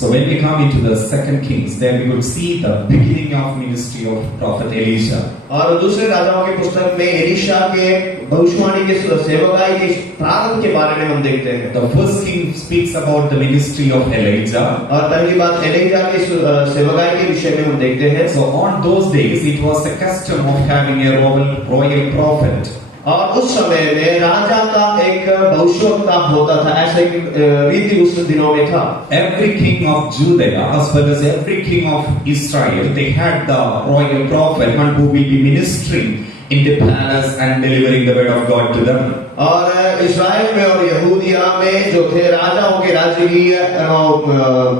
So when we come into the second Kings, there we would see the beginning of ministry of prophet Elisha. और दूसरे राजाओं की पुस्तक में Elisha के भविष्यवाणी के सेवकाई के प्रारंभ के बारे में हम देखते हैं। The first king speaks about the ministry of Elijah. और पहली बात एलीशा की सेवकाई के विषय में हम देखते हैं। So on those days, it was a custom of having a royal prophet. और उस समय में राजा का एक भविष्यवक्ता होता था, ऐसा एक रीति उस दिनों में था। Every king of Judea as well as every king of Israel, they had the royal prophet, one who will be ministering in the palace and delivering the word of God to them. और इस्राएल में और यहूदिया में जो थे राजाओं के राज्य की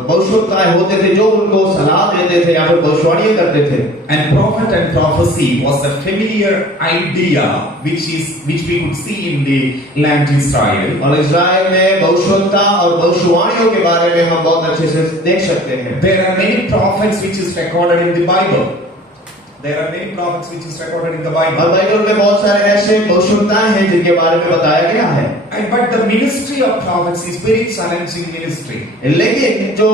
भविष्यवक्ताएं होते थे जो उनको सलाह देते थे या फिर भविष्यवाणियां करते थे। And prophet and prophecy was a familiar idea which we could see in the land Israel. और इस्राएल में भविष्यवक्ता और भविष्यवाणियों के बारे में हम बहुत अच्छे से देख सकते हैं। There are many prophets which is recorded in the Bible. There are many prophets which is recorded in the Bible. और बाइबल में बहुत सारे ऐसे भविष्यवक्ताएं हैं जिनके बारे में बताया गया है। But the ministry of prophets is very challenging ministry. लेकिन जो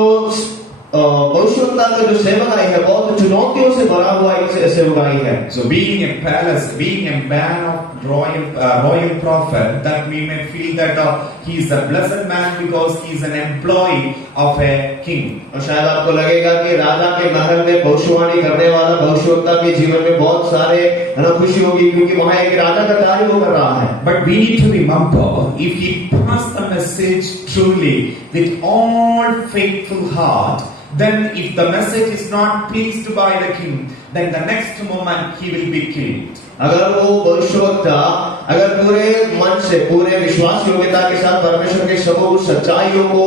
भविष्यवक्ता का जो सेवकाई है बहुत चुनौतियों से भरा हुआ एक सेवकाई है। So being a palace, being a man of royal prophet, that we may feel that he is a blessed man because he is an employee of a king. और शायद आपको लगेगा कि राजा के महल में भविष्यवाणी करने वाला भविष्यवक्ता के जीवन में बहुत सारे खुशी होगी क्योंकि वहाँ एक राजा का कार्य वो कर रहा है। But we need to remember, if he passed the message truly with all faithful heart, then if the message is not pleased by the king, then the next moment he will be killed. अगर वो भविष्यवक्ता अगर पूरे मन से पूरे विश्वास योग्यता के साथ परमेश्वर के सबूत सच्चाइयों को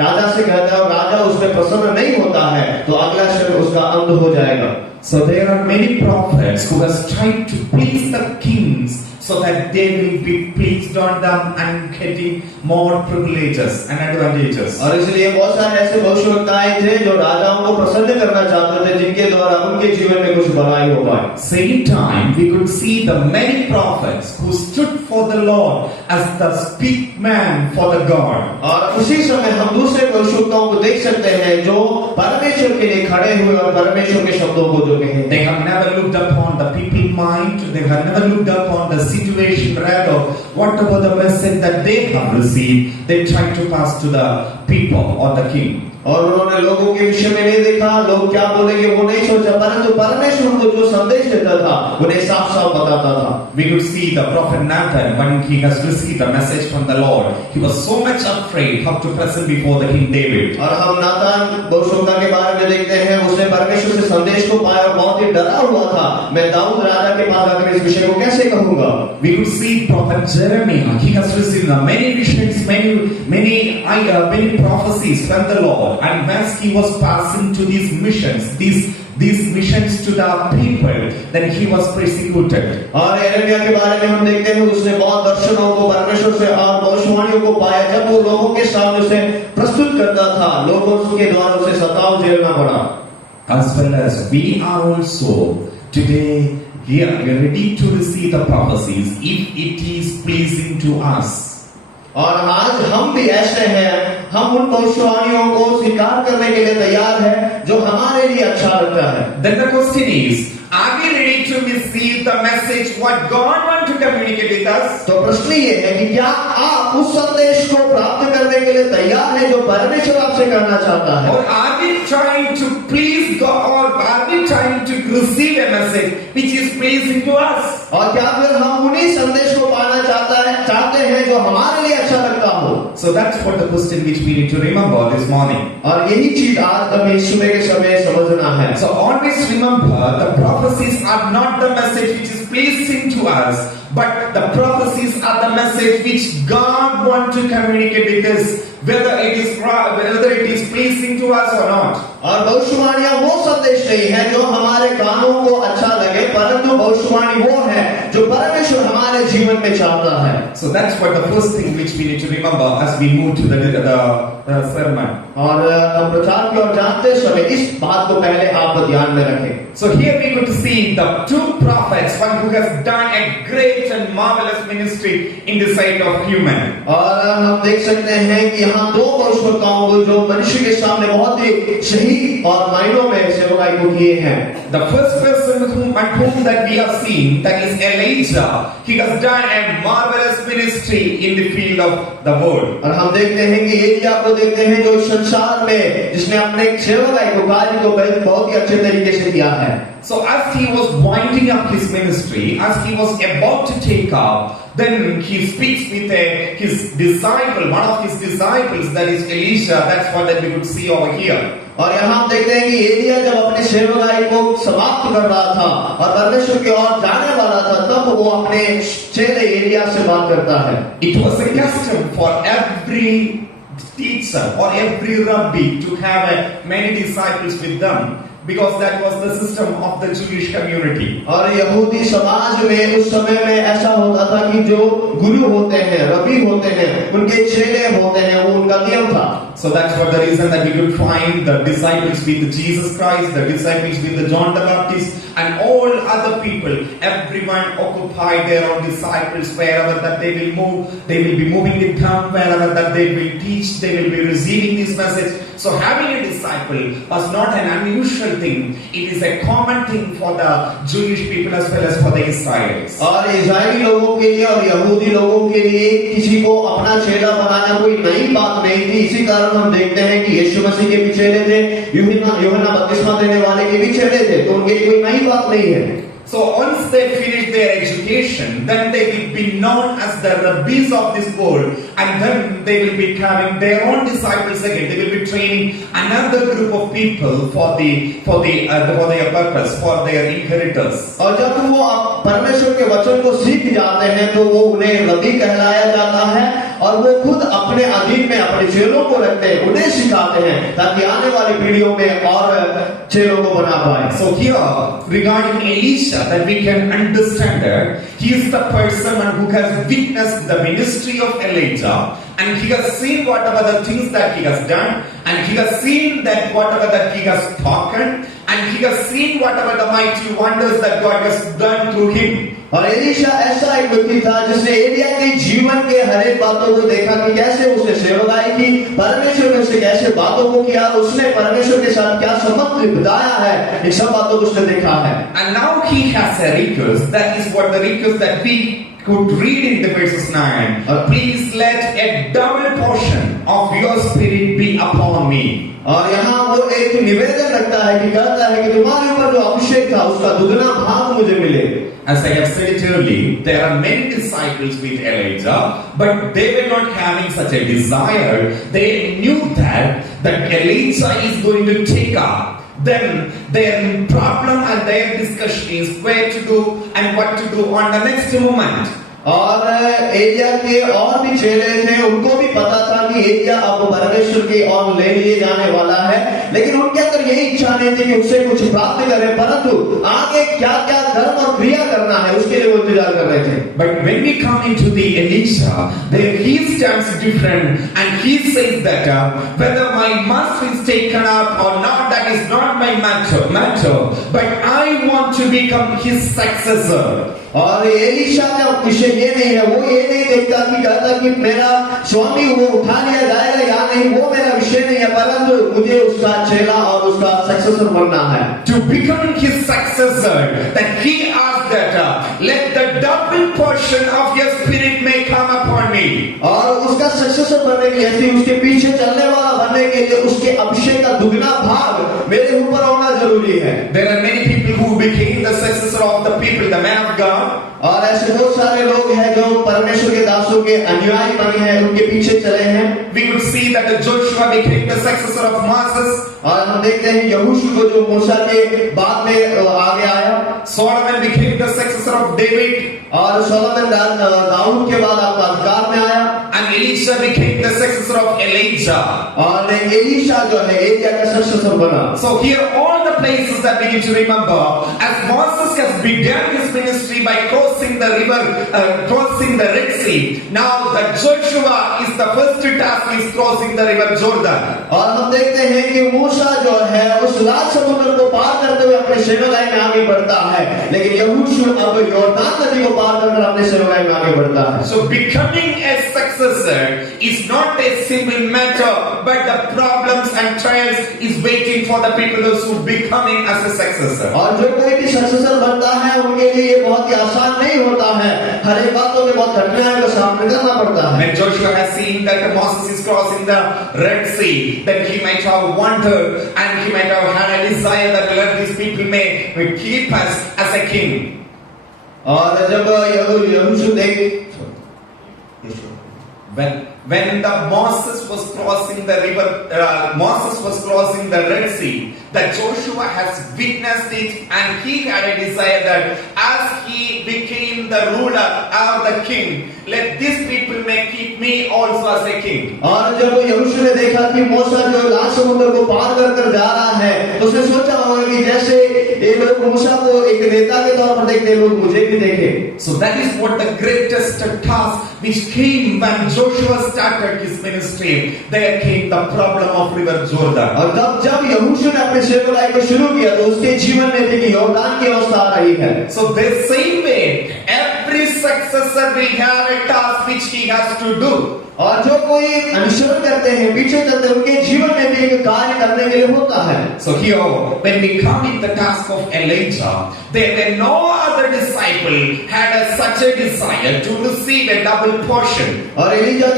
राजा से कहता है और राजा उसमें प्रसन्न नहीं होता है तो अगला क्षण उसका अंत हो जाएगा। So there are many prophets who has tried to please the kings so that they will be pleased on them and getting more privileges and advantages. और इसलिए बहुत सारे ऐसे भविष्यवक्ताएं थे जो राजाओं को प्रसन्न करना चाहते थे जिनके द्वारा उनके जीवन में कुछ भलाई हो पाए। Same time we could see the many prophets who stood for the Lord as the speak man for the God. और उसी समय हम दूसरे भविष्यवक्ताओं को देख सकते हैं जो परमेश्वर के लिए खड़े हुए और परमेश्वर के शब्दों को जो कहे। They have never looked upon the people mind, they have never looked upon the situation, rather whatever the message that they have received, they try to pass to the people or the king. और उन्होंने लोगों के विषय में नहीं देखा लोग क्या बोलेंगे वो नहीं सोचा परंतु परमेश्वर उनको जो संदेश देता था उन्हें साफ साफ बताता था। We could see the prophet Nathan when he has received a message from the Lord, he was so much afraid how to present before the king David. और हम नातान भविष्यवक्ता के बारे में देखते हैं उसने परमेश्वर से संदेश को पाया और बहुत ही डरा हुआ था मैं दाऊद राजा के पास आकर इस विषय को कैसे कहूंगा। We could see prophet Jeremiah, he has received many visions, many prophecies from the Lord. And as he was passing to these missions to the people, then he was persecuted. और यिर्मयाह के बारे में हम देखते हैं उसने बहुत दर्शनों को परमेश्वर से और भविष्यवाणियों को पाया जब वो लोगों के सामने उसे प्रस्तुत करता था लोगों के द्वारा उसे सताव झेलना पड़ा। As well as we are also today here ready to receive the prophecies if it is pleasing to us. और आज हम भी ऐसे हैं हम उन भविष्यवाणियों को स्वीकार करने के लिए तैयार हैं जो हमारे लिए अच्छा लगता है। Then the question is, are we ready to receive the message what God wants to communicate with us? तो प्रश्न ये है कि क्या आप उस संदेश को प्राप्त करने के लिए तैयार हैं जो परमेश्वर आपसे करना चाहता है? Or are we trying to please God, or are we trying to receive a message which is pleasing to us? और क्या फिर हम उन्हीं संदेश को पाना चाहते हैं जो हमारे लिए अच्छा लगता हो? So that's what the question which we need to remember this morning. और यही चीज आज हमें सुबह के समय समझना है। So always remember the prophecies are not the message which is pleasing to us, but the prophecies are the message which God wants to communicate with us, whether it is pleasing to us or not. और भविष्यवाणियां वो संदेश नहीं है जो हमारे कानों को अच्छा लगे परंतु भविष्यवाणी वो है जो परमेश्वर हमारे जीवन में चाहता है। So that's what the first thing which we need to remember as we move to the sermon. और प्रचार की ओर जाते समय इस बात को पहले आप ध्यान में रखें। So here we could see the two prophets, one who has done a great great and marvelous ministry in the sight of human. और हम देख सकते हैं कि यहाँ दो भविष्यवक्ताओं को जो मनुष्य के सामने बहुत ही सही और मायनों में सेवकाई को किए हैं। The first person at whom that we have seen, that is Elijah. He has done a marvelous ministry in the field of the word. और हम देखते हैं कि एलिया को देखते हैं जो इस संसार में जिसने अपने सेवकाई को कार्य को बहुत ही अच्छे तरीके से किया है। So as he was winding up his ministry, as he was about to take off, then he speaks with his disciple, one of his disciples, that is Elisha. That's what that we could see over here. और यहाँ हम देखते हैं कि एलिया जब अपने सेवकाई को समाप्त कर रहा था और परमेश्वर की ओर जाने वाला था, तब वो अपने चेले एलिया से बात करता है। It was a custom for every teacher or every rabbi to have many disciples with them, because that was the system of the Jewish community. और यहूदी समाज में उस समय में ऐसा होता था कि जो गुरु होते हैं, रबी होते हैं, उनके चेले होते हैं, वो उनका नियम था। So that's what the reason that we could find the disciples with Jesus Christ, the disciples with the John the Baptist, and all other people. Everyone occupied their own disciples wherever that they will move. They will be moving with them wherever that they will teach. They will be receiving this message. So having a disciple was not an unusual thing. It is a common thing for the Jewish people as well as for the Israelites. और इस्राएली लोगों के लिए और यहूदी लोगों के लिए किसी को अपना चेला बनाना कोई नई बात नहीं थी। इसी कारण हम देखते हैं कि यीशु मसीह के भी चेले थे, यूहन्ना बपतिस्मा देने वाले के भी चेले थे, तो उनके लिए कोई नई बात नहीं है। So once they finish their education, then they will be known as the rabbis of this world, and then they will be having their own disciples again. They will be training another group of people for their purpose, for their inheritors. और जब वो परमेश्वर के वचन को सीख जाते हैं, तो वो उन्हें रबी कहलाया जाता है और वो खुद अपने अधीन में अपने चेलों को रखते हैं, उन्हें सिखाते हैं ताकि आने वाली पीढ़ियों में और चेलों को बना पाए। So here regarding Elisha, that we can understand that he is the person who has witnessed the ministry of Elijah, and he has seen whatever the things that he has done, and he has seen that whatever that he has spoken, and he has seen whatever the mighty wonders that God has done through him. और Elisha ऐसा एक व्यक्ति था जिसने एलिया के जीवन के हर एक बातों को देखा कि कैसे उसने सेवकाई की, परमेश्वर ने उससे कैसे बातों को किया, उसने परमेश्वर के साथ क्या संबंध बिताया है, इन सब बातों को उसने देखा है। And now he has a request. That is what the request that we could read in the verses 9. Please let a double portion of your spirit be upon me. और यहाँ वो एक निवेदन रखता है कि कहता है कि तुम्हारे ऊपर जो अभिषेक था उसका दुगना भाग मुझे मिले। As I have said it earlier, there are many disciples with Elijah, but they were not having such a desire. They knew that Elijah is going to take up. Then their problem and their discussion is where to do and what to do on the next moment. और एलिया के और भी चेले थे, उनको भी पता था कि एलिया अब परमेश्वर की ओर ले लिए जाने वाला है, लेकिन उनके अंदर यही इच्छा नहीं थी कि उससे कुछ प्राप्त करें, परंतु आगे क्या क्या धर्म और क्रिया करना है उसके लिए वो इंतजार कर रहे थे। But when we come into the Elisha, there he stands different, and he says that whether my master is taken up or not, that is not my matter, but I want to become his successor. और Elisha का विषय ये नहीं है, वो ये नहीं देखता कि कहता कि मेरा स्वामी वो उठा लिया जाएगा या नहीं, वो मेरा विषय नहीं है, परंतु मुझे उसका चेला और उसका सक्सेसर बनना है। To become his successor, that he asked that let the double portion of your spirit may come upon me. और उसका सक्सेसर बनने के लिए, उसके पीछे चलने वाला बनने के लिए उसके अभिषेक का दुगना भाग मेरे ऊपर होना जरूरी है। There are many people who became the successor of the people, the man of God. और ऐसे बहुत सारे लोग हैं जो परमेश्वर के दासों के अनुयायी बने हैं, उनके पीछे चले हैं। We could see that Joshua became the successor of Moses. और हम देखते हैं यहोशू को जो मूसा के बाद में आगे आया। Solomon became the successor of David. और सोलोमन दाऊद के बाद आपका अधिकार में आया। And Elisha became the successor of Elijah. और एलीशा जो है एलिया का सक्सेसर बना। So here all the places that we need to remember, as Moses has begun his ministry by crossing the river, crossing the Red Sea. Now that Joshua is the first task is crossing the river Jordan. और हम देखते हैं कि मूसा जो जो है उस लाल समुद्र को पार करते हुए अपने सेवकाई में आगे बढ़ता है, लेकिन यहोशू अब यॉर्दान नदी को पार कर अपने सेवकाई में आगे बढ़ता है। So becoming a successor is not a simple matter, but the problems and trials is waiting for the people those who becoming as a successor. और जो कोई भी सक्सेसर बनता है उनके लिए ये बहुत ही आसान नहीं होता है, हर एक बातों में बहुत कठिनाइयों का सामना करना पड़ता है। When Joshua has seen that Moses is crossing the Red Sea, then he might have wondered and he might have had a desire that let these people may keep us as a king. और जब यहोशू देख When the Moses was crossing the river, Moses was crossing the Red Sea, that Joshua has witnessed it and he had a desire that as he became the ruler or the king, let these people may keep me also as a king. और जब यहोशू ने देखा कि मूसा जो लाल समुद्र को पार कर जा रहा है, तो उसने सोचा होगा कि जैसे ये लोग मूसा को एक नेता के तौर पर देखते, लोग मुझे भी देखें। So that is what the greatest task which came when Joshua started his ministry. There came the problem of river Jordan. और तब जब यहोशू ने अपने सेवकाई को शुरू किया तो उसके जीवन में देखिए यॉर्दान की अवस्था आ रही है। So the same way, every successor will have a task which he has to do. और जो कोई अनुसरण करते हैं, पीछे चलते हैं, उनके जीवन में भी एक कार्य करने के लिए होता है। So here, when we come in the task of Elijah, there were no other disciple had such a desire to receive a double portion. और एलीशा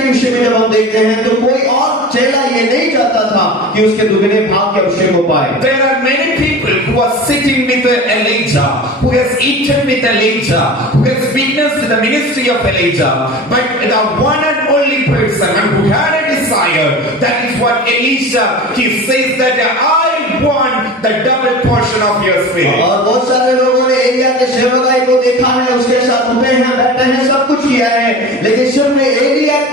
के विषय में जब हम देखते हैं तो कोई और चेला ये नहीं चाहता था कि उसके दुगने भाग के अभिषेक हो पाए। There are many people who are sitting with Elijah, who has eaten with Elijah, who has witnessed the ministry of Elijah, but the one and only person and who had a desire, that is what Elisha, he says that I want the double portion of your spirit. और बहुत सारे लोगों ने एलिया के सेवकाई को देखा है, उसके साथ उठे हैं, बैठे हैं, सब कुछ किया है, लेकिन सिर्फ में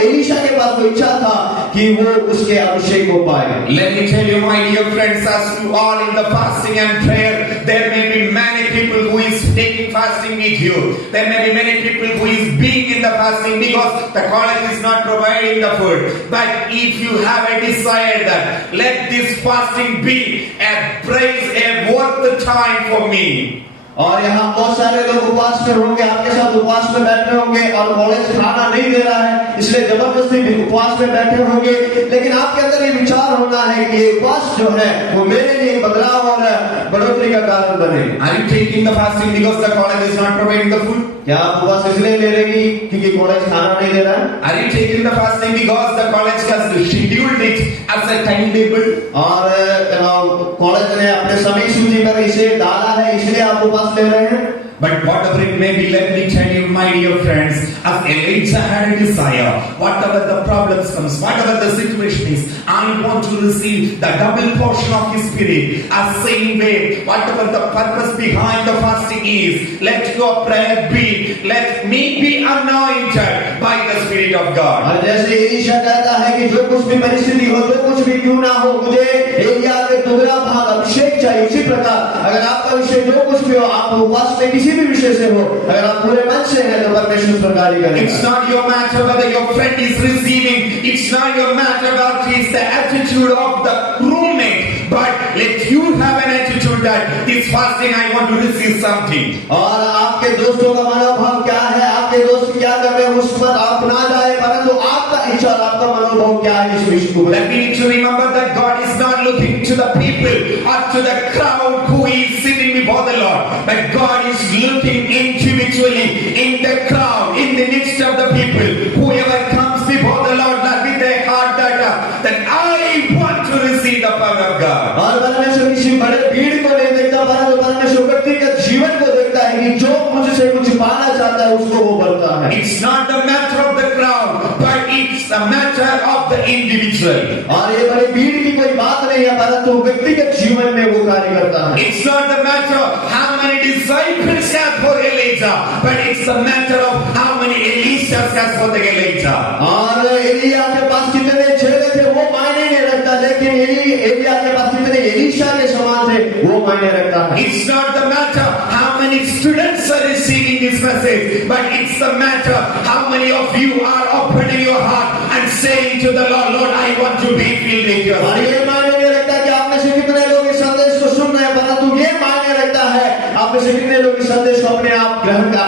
एलिशा के पास वो इच्छा था कि वो उसके अभिषेक को पाए। Let me tell you, my dear friends, as you are in the fasting and prayer, there may be many people who is taking fasting with you. There may be many people who is being in the fasting because the college is not providing the food. But if you have a desire that let this fasting be a praise, a worth the time for me. और यहाँ बहुत सारे लोग उपवास में होंगे, आपके साथ उपवास में बैठे होंगे और कॉलेज खाना नहीं दे रहा है, इसलिए जबरदस्ती भी उपवास में बैठे होंगे, लेकिन आपके अंदर ये विचार होना है कि ये उपवास जो है वो मेरे लिए बदलाव और बढ़ोतरी का कारण बने। Are you taking the fasting because the college is not providing the food? क्या आप उपवास इसलिए ले रहे हैं क्योंकि कॉलेज खाना नहीं दे रहा है? Are you taking the fasting because the college has scheduled it as a timetable? और कॉलेज ने अपने समय सूची पर इसे डाला है, इसलिए आप उपवास ले रहे हैं? But whatever it may be, let me tell you, my dear friends, as Elijah had a desire, whatever the problems comes, whatever the situation is, I want to receive the double portion of His Spirit. As same way, whatever the purpose behind the fasting is, let your prayer be, let me be anointed by the Spirit of God. और जैसे Elisha कहता है कि जो कुछ भी परिस्थिति हो, जो कुछ भी क्यों ना हो, मुझे एलिया के दुगना भाग अभिषेक चाहिए। इसी प्रकार अगर आपका विषय जो कुछ भी हो, आप उपवास में किसी भी विषय से हो, अगर आप पूरे मन से हैं तो परमेश्वर प्रकार ही करेगा। It's not your matter whether your friend is receiving. It's not your matter what is the attitude of the roommate. But let you have an attitude that this fasting I want to receive something. और आपके दोस्तों का मनोभाव क्या है, आपके दोस्त क्या कर रहे हैं, उस पर आप ना जाए, परंतु आपका इच्छा और आपका मनोभाव क्या है इस विषय को। Let me need to remember that God is not looking to the people or to the crowd who is sitting before the Lord, but God is looking individually in the crowd, in the midst of the people. Whoever comes before the Lord with a heart that I want to receive the power of God. और परमेश्वर किसी बड़े भीड़ को नहीं देखता, परंतु परमेश्वर व्यक्तिगत जीवन को देखता है कि जो मुझसे कुछ पाना चाहता है उसको वो करता है। It's not the matter of the crowd, but it's the matter of the individual. और ये बड़ी भीड़ की कोई बात नहीं है, परंतु व्यक्तिगत जीवन में वो कार्य करता है। It's not the matter of how many disciples have for Elijah, but it's the matter of how many Elishas has for the Elijah. और एलिया के पास कितने चेले थे वो मायने नहीं रखता, लेकिन एलिया के पास कितने एलीशा के समान थे वो मायने रखता है। It's not the matter how many students are receiving this message, but it's the matter how many of you are opening your heart and saying to the Lord, Lord, I want to be filled with your और Spirit. ये मायने नहीं रखता कि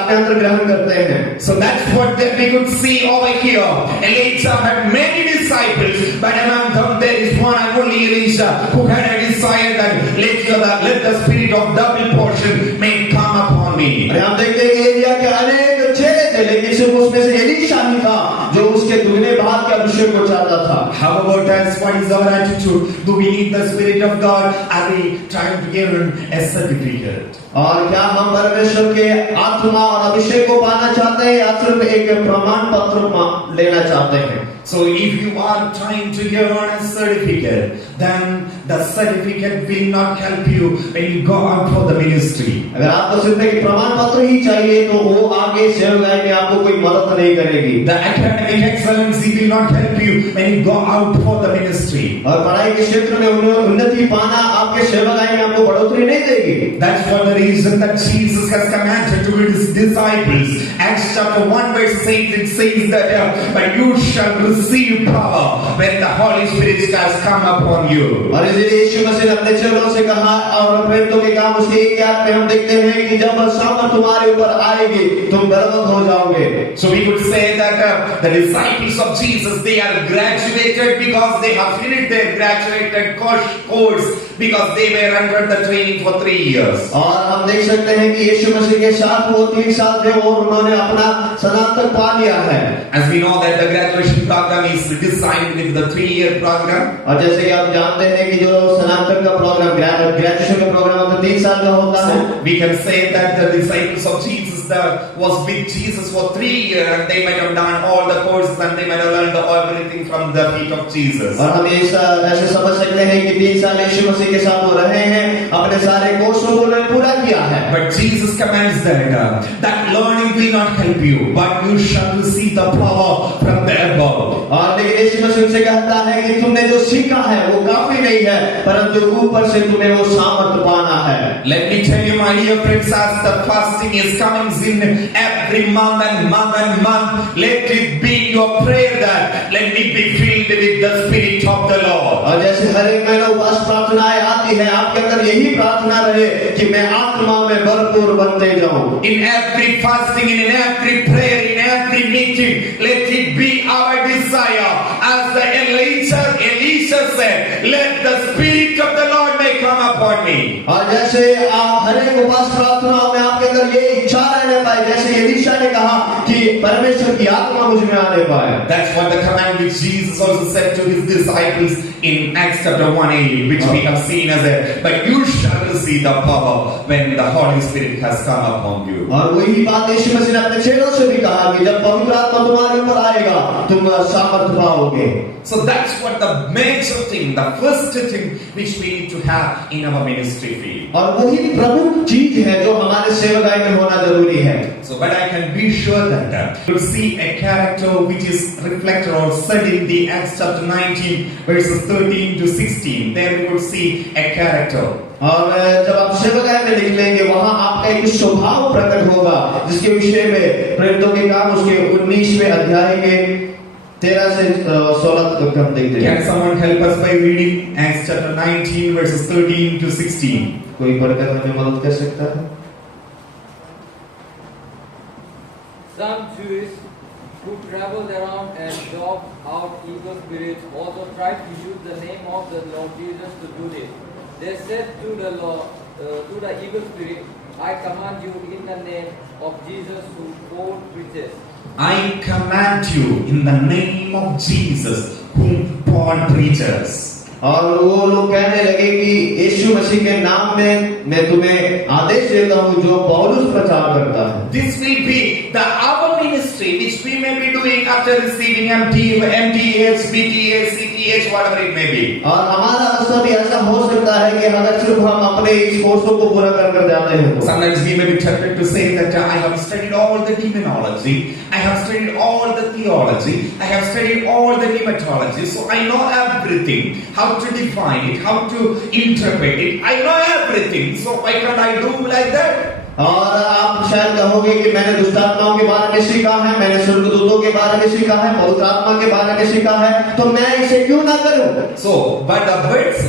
आज्ञांतर ग्रहण करते हैं। So that's what that we could see over here. Elijah had many disciples, but among them there is one and only Elisha who had a desire that let the spirit of double portion may come upon me. अरे हम देखते हैं कि एलिया के अनेक चेले थे, लेकिन सिर्फ उसमें से एलीशा ही था जो उसके दुगने भाग के अभिषेक को चाहता था। How about us? What is our attitude? Do we need the spirit of God? Are we trying to give a certificate? और क्या हम परमेश्वर के आत्मा और अभिषेक को पाना चाहते हैं या सिर्फ एक प्रमाण पत्र लेना चाहते हैं? So if you are trying to earn a certificate, then the certificate will not help you when you go out for the ministry. अगर आपको सिर्फ एक प्रमाण पत्र ही चाहिए तो वो आगे सेवकाई में आपको कोई मदद नहीं करेगी। The academic excellence will not help you when you go out for the ministry. और पढ़ाई के क्षेत्र में उन्नति पाना आपके सेवकाई में आपको बढ़ोतरी नहीं देगी। That's for the reason that Jesus has commanded to his disciples. Acts chapter 1 verse 8 it says that but you shall receive power when the Holy Spirit has come upon you. और इसलिए यीशु मसीह ने अपने चेलों से कहा और प्रेरितों के काम उसके एक याद में हम देखते हैं कि जब सामर्थ तुम्हारे ऊपर आएगी तुम बलवंत हो जाओगे। So we could say that the disciples of Jesus, they are graduated because they have finished their graduated course because they were under the training for 3 years. और हम देख सकते हैं कि यीशु मसीह के साथ वो 3 साल थे और उन्होंने अपना स्नातक पा लिया है। As we know that the graduation program is designed with the 3-year program. और जैसे कि आप जानते हैं कि जो स्नातक का प्रोग्राम ग्रेजुएशन का प्रोग्राम तो 3 साल का होता है। So we can say that the disciples of Jesus that was with Jesus for 3 years and they might have done all the courses and they might have learned everything from the feet of Jesus. और हम ऐसे समझ सकते हैं कि 3 साल यीशु मसीह के साथ वो रहे हैं, अपने सारे कोर्सों को उन्होंने पूरा किया है। But Jesus commands that learning will not help you, but you shall receive the power from the above. और लेकिन यीशु मसीह से कहता है कि तुमने जो सीखा है वो काफी नहीं है, परंतु ऊपर से तुम्हें वो सामर्थ पाना है। Let me tell you, my dear friends, as the fasting is coming in every month and month, let it be your prayer that let me be filled with the Spirit of the Lord. और जैसे हर एक महीना उपवास प्रार्थनाएं आती है, आपके अंदर यही प्रार्थना रहे कि मैं आत्मा में भरपूर बनते जाऊं। In every fasting, in every prayer, in every meeting, let it be our desire, as the Elisha said, let the Spirit of the Lord may come upon me. और जैसे आप हर एक उपवास प्रार्थनाओं में आपके अंदर ये इच्छा रहने पाए, जैसे एलीशा ने कहा कि परमेश्वर की आत्मा मुझ में आने पाए। That's what the command which Jesus also said to his disciples in Acts chapter 1:8, which we have seen as a, but you shall receive the power when the Holy Spirit has come upon you. और वही बात यीशु मसीह ने अपने चेलों से भी कहा कि जब पवित्र आत्मा तुम्हारे ऊपर आएगा तुम सामर्थ पाओगे। So that's what the major thing, the first thing which we need to have in our ministry field. और वही प्रमुख चीज है जो हमारे सेवकाई में होना जरूरी है। So, but I can be sure that you'll see a character which is reflected or said in the Acts chapter 19 verses 13 to 16. There we will see a character. और जब आप सेवकाई में निकलेंगे वहां आपका एक स्वभाव प्रकट होगा जिसके विषय में प्रेरितों के काम उसके 19वें अध्याय के 13 से 16 तक हम देखते हैं। Can someone help us by reading Acts chapter 19 verses 13 to 16? कोई पढ़कर हमें मदद कर सकता है? Some Jews who traveled around and drove out evil spirits also tried to use the name of the Lord Jesus to do this. They said to the evil spirit, I command you in the name of Jesus who Paul preaches. I command you in the name of Jesus whom Paul preaches. और वो लोग कहने लगे कि यीशु मसीह के नाम में मैं तुम्हें आदेश देता हूँ जो पौलुस प्रचार करता है। This will be the our ministry which we may be doing after receiving MTH, BTH, CTH, whatever it may be. और हमारा अवसर भी ऐसा हो सकता है कि अगर सिर्फ हम अपने इस कोर्सों को पूरा कर जाते हैं तो sometimes we may be tempted to say that I have studied all the demonology, I have studied all the theology, I have studied all the pneumatology, so I know everything, how to define it, how to interpret it, I know everything, so why can't I do like that? और आप शायद कहोगे कि मैंने दुष्ट आत्माओं के बारे में सीखा है, मैंने स्वर्गदूतों के बारे में सीखा है, पवित्र आत्मा के बारे में सीखा है, तो मैं इसे क्यों ना करूं? So, but the rest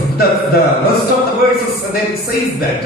of the verses there it says that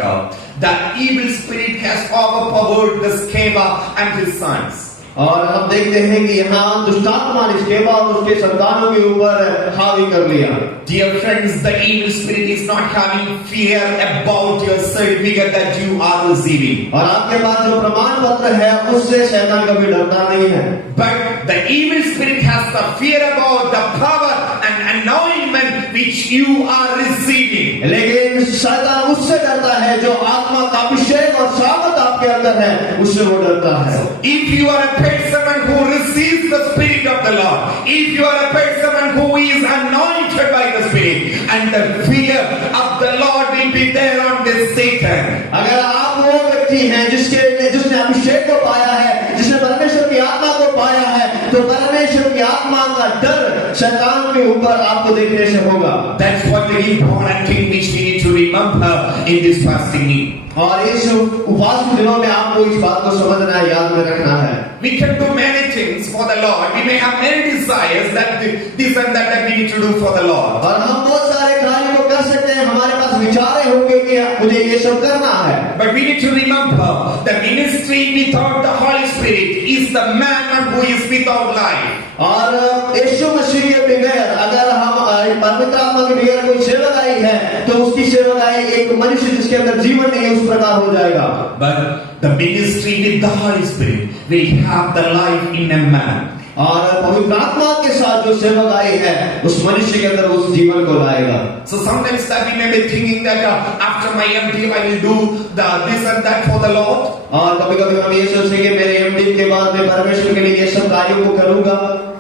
the evil spirit has overpowered the Sceva and his sons. और हम देखते हैं कि यहाँ दुष्टात्मा ने स्केवा और उसके संतानों के ऊपर हावी कर लिया। Dear friends, the evil spirit is not having fear about your certificate that you are receiving. और आपके पास जो प्रमाण पत्र है उससे शैतान कभी डरता नहीं है। But the evil spirit has the fear about the power and anointment which you are receiving. लेकिन शैतान उससे डरता है जो आत्मा का अभिषेक और सामर्थ आपके अंदर है, उससे वो डरता है। If you are a person who receives the spirit of the Lord, if you are a person who is anointed by the spirit, and the fear of the Lord will be there on this Satan. अगर आप वो व्यक्ति हैं जिसने अभिषेक को पाया है, जिसने परमेश्वर की आत्मा को पाया है, तो परमेश्वर की आत्मा का डर शैतान के ऊपर आपको देखने से होगा। That's what the important thing which we need to remember in this fasting week. और इस उपवास के दिनों में आपको इस बात को समझना है, याद में रखना है। We can do many things for the Lord. We may have many desires that this and that we need to do for the Lord. और हम बहुत सारे कार्यों को कर सकते हैं, हमारे पास विचार होंगे कि मुझे ये सब करना है। But we need to remember the ministry without the Holy Spirit is the man who is without life. और यीशु मसीह के बगैर अगर हम पवित्र आत्मा के बगैर कोई सेवकाई है तो उसकी सेवकाई एक मनुष्य जिसके अंदर जीवन नहीं है उस प्रकार हो जाएगा। But the ministry with the Holy Spirit will have the life in a man. और पवित्र आत्मा के साथ जो सेवकाई है उस मनुष्य के अंदर उस जीवन को लाएगा। So sometimes that we may be thinking that after my MD I will do this and that for the Lord. और कभी-कभी हम ये सोचते हैं कि मेरे एमडी के बाद मैं परमेश्वर के लिए ये सब कार्यों को करूंगा।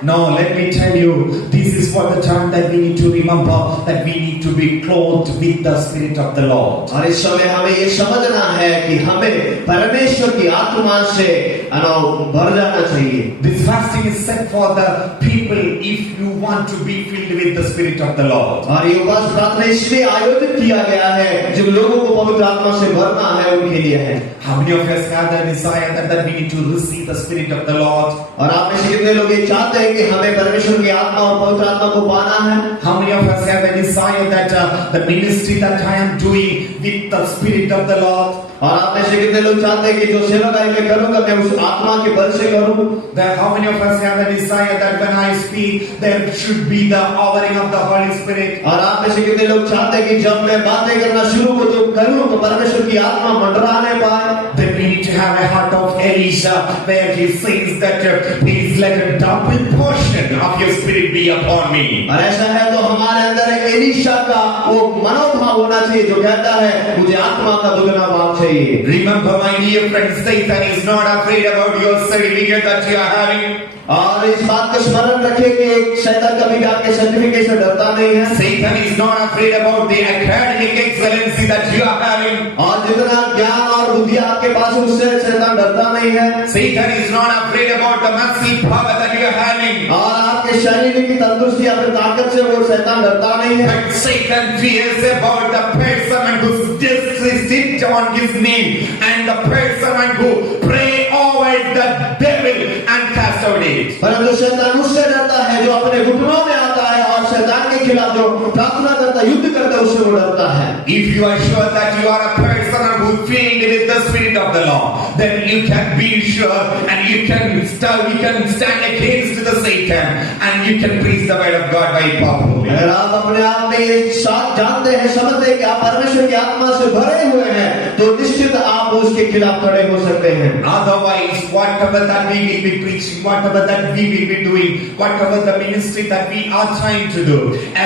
No, let me tell you, this is what the time that we need to remember, that we need to be clothed with the Spirit of the Lord. और इस समय हमें ये समझना है कि हमें परमेश्वर की आत्मा से भर जाना चाहिए। This fasting is set for the people if you want to be filled with the Spirit of the Lord. और ये उपवास प्रार्थना इसलिए आयोजित किया गया है जिन लोगों को पवित्र आत्मा से भरना है उनके लिए है। How many of us have the desire that we need to receive the Spirit of the Lord? और आप में से कितने लोग ये चाहते हैं कि हमें परमेश्वर की आत्मा और पवित्र आत्मा को पाना है? How many of us have the desire that the ministry that I am doing with the Spirit of the Lord? और आप में से कितने लोग चाहते हैं कि जो सेवकाई मैं करूंगा मैं उस आत्मा के बल से करूं? That how many of us have the desire that when I speak there should be the hovering of the Holy Spirit? और आप में से कितने लोग चाहते हैं कि जब मैं बातें करना शुरू करूं तो परमेश्वर की आत्मा मंडराने पाए? Then we need to have a heart of Elisha where he says that please let a double portion of your spirit be upon me. और ऐसा है तो हमारे अंदर एलीशा का वो मनोभाव होना चाहिए जो कहता है मुझे आत्मा का दुगना भाव चाहिए। Remember my dear friends, Satan is not afraid about your certificate that you are having. और इस बात को स्मरण रखें कि शैतान कभी भी आपके सर्टिफिकेट से डरता नहीं है। Satan is not afraid about the academic excellency that you are having. और जितना ज्ञान और बुद्धि आपके पास है उससे शैतान डरता नहीं है। Satan is not afraid about the massive power that you are having. और आपके शरीर की तंदुरुस्ती या फिर ताकत से वो शैतान डरता नहीं है। But Satan fears about the person who just sit on his knee and the person who pray over the devil and cast out it. परंतु शैतान उससे डरता है जो अपने घुटनों में आता है और शैतान के खिलाफ जो प्रार्थना करता युद्ध करता है उससे वो डरता है। If you are sure that you are a person who filled with the Spirit of the Lord, then you can be sure and you can stand against the Satan and you can preach the word of God very powerfully. अगर आप अपने आप में ये साथ जानते हैं समझते हैं कि आप परमेश्वर की आत्मा से भरे हुए हैं तो निश्चित आप उसके खिलाफ खड़े हो सकते हैं। Otherwise, whatever that we will be preaching, whatever that we will be doing, whatever the ministry that we are trying to do,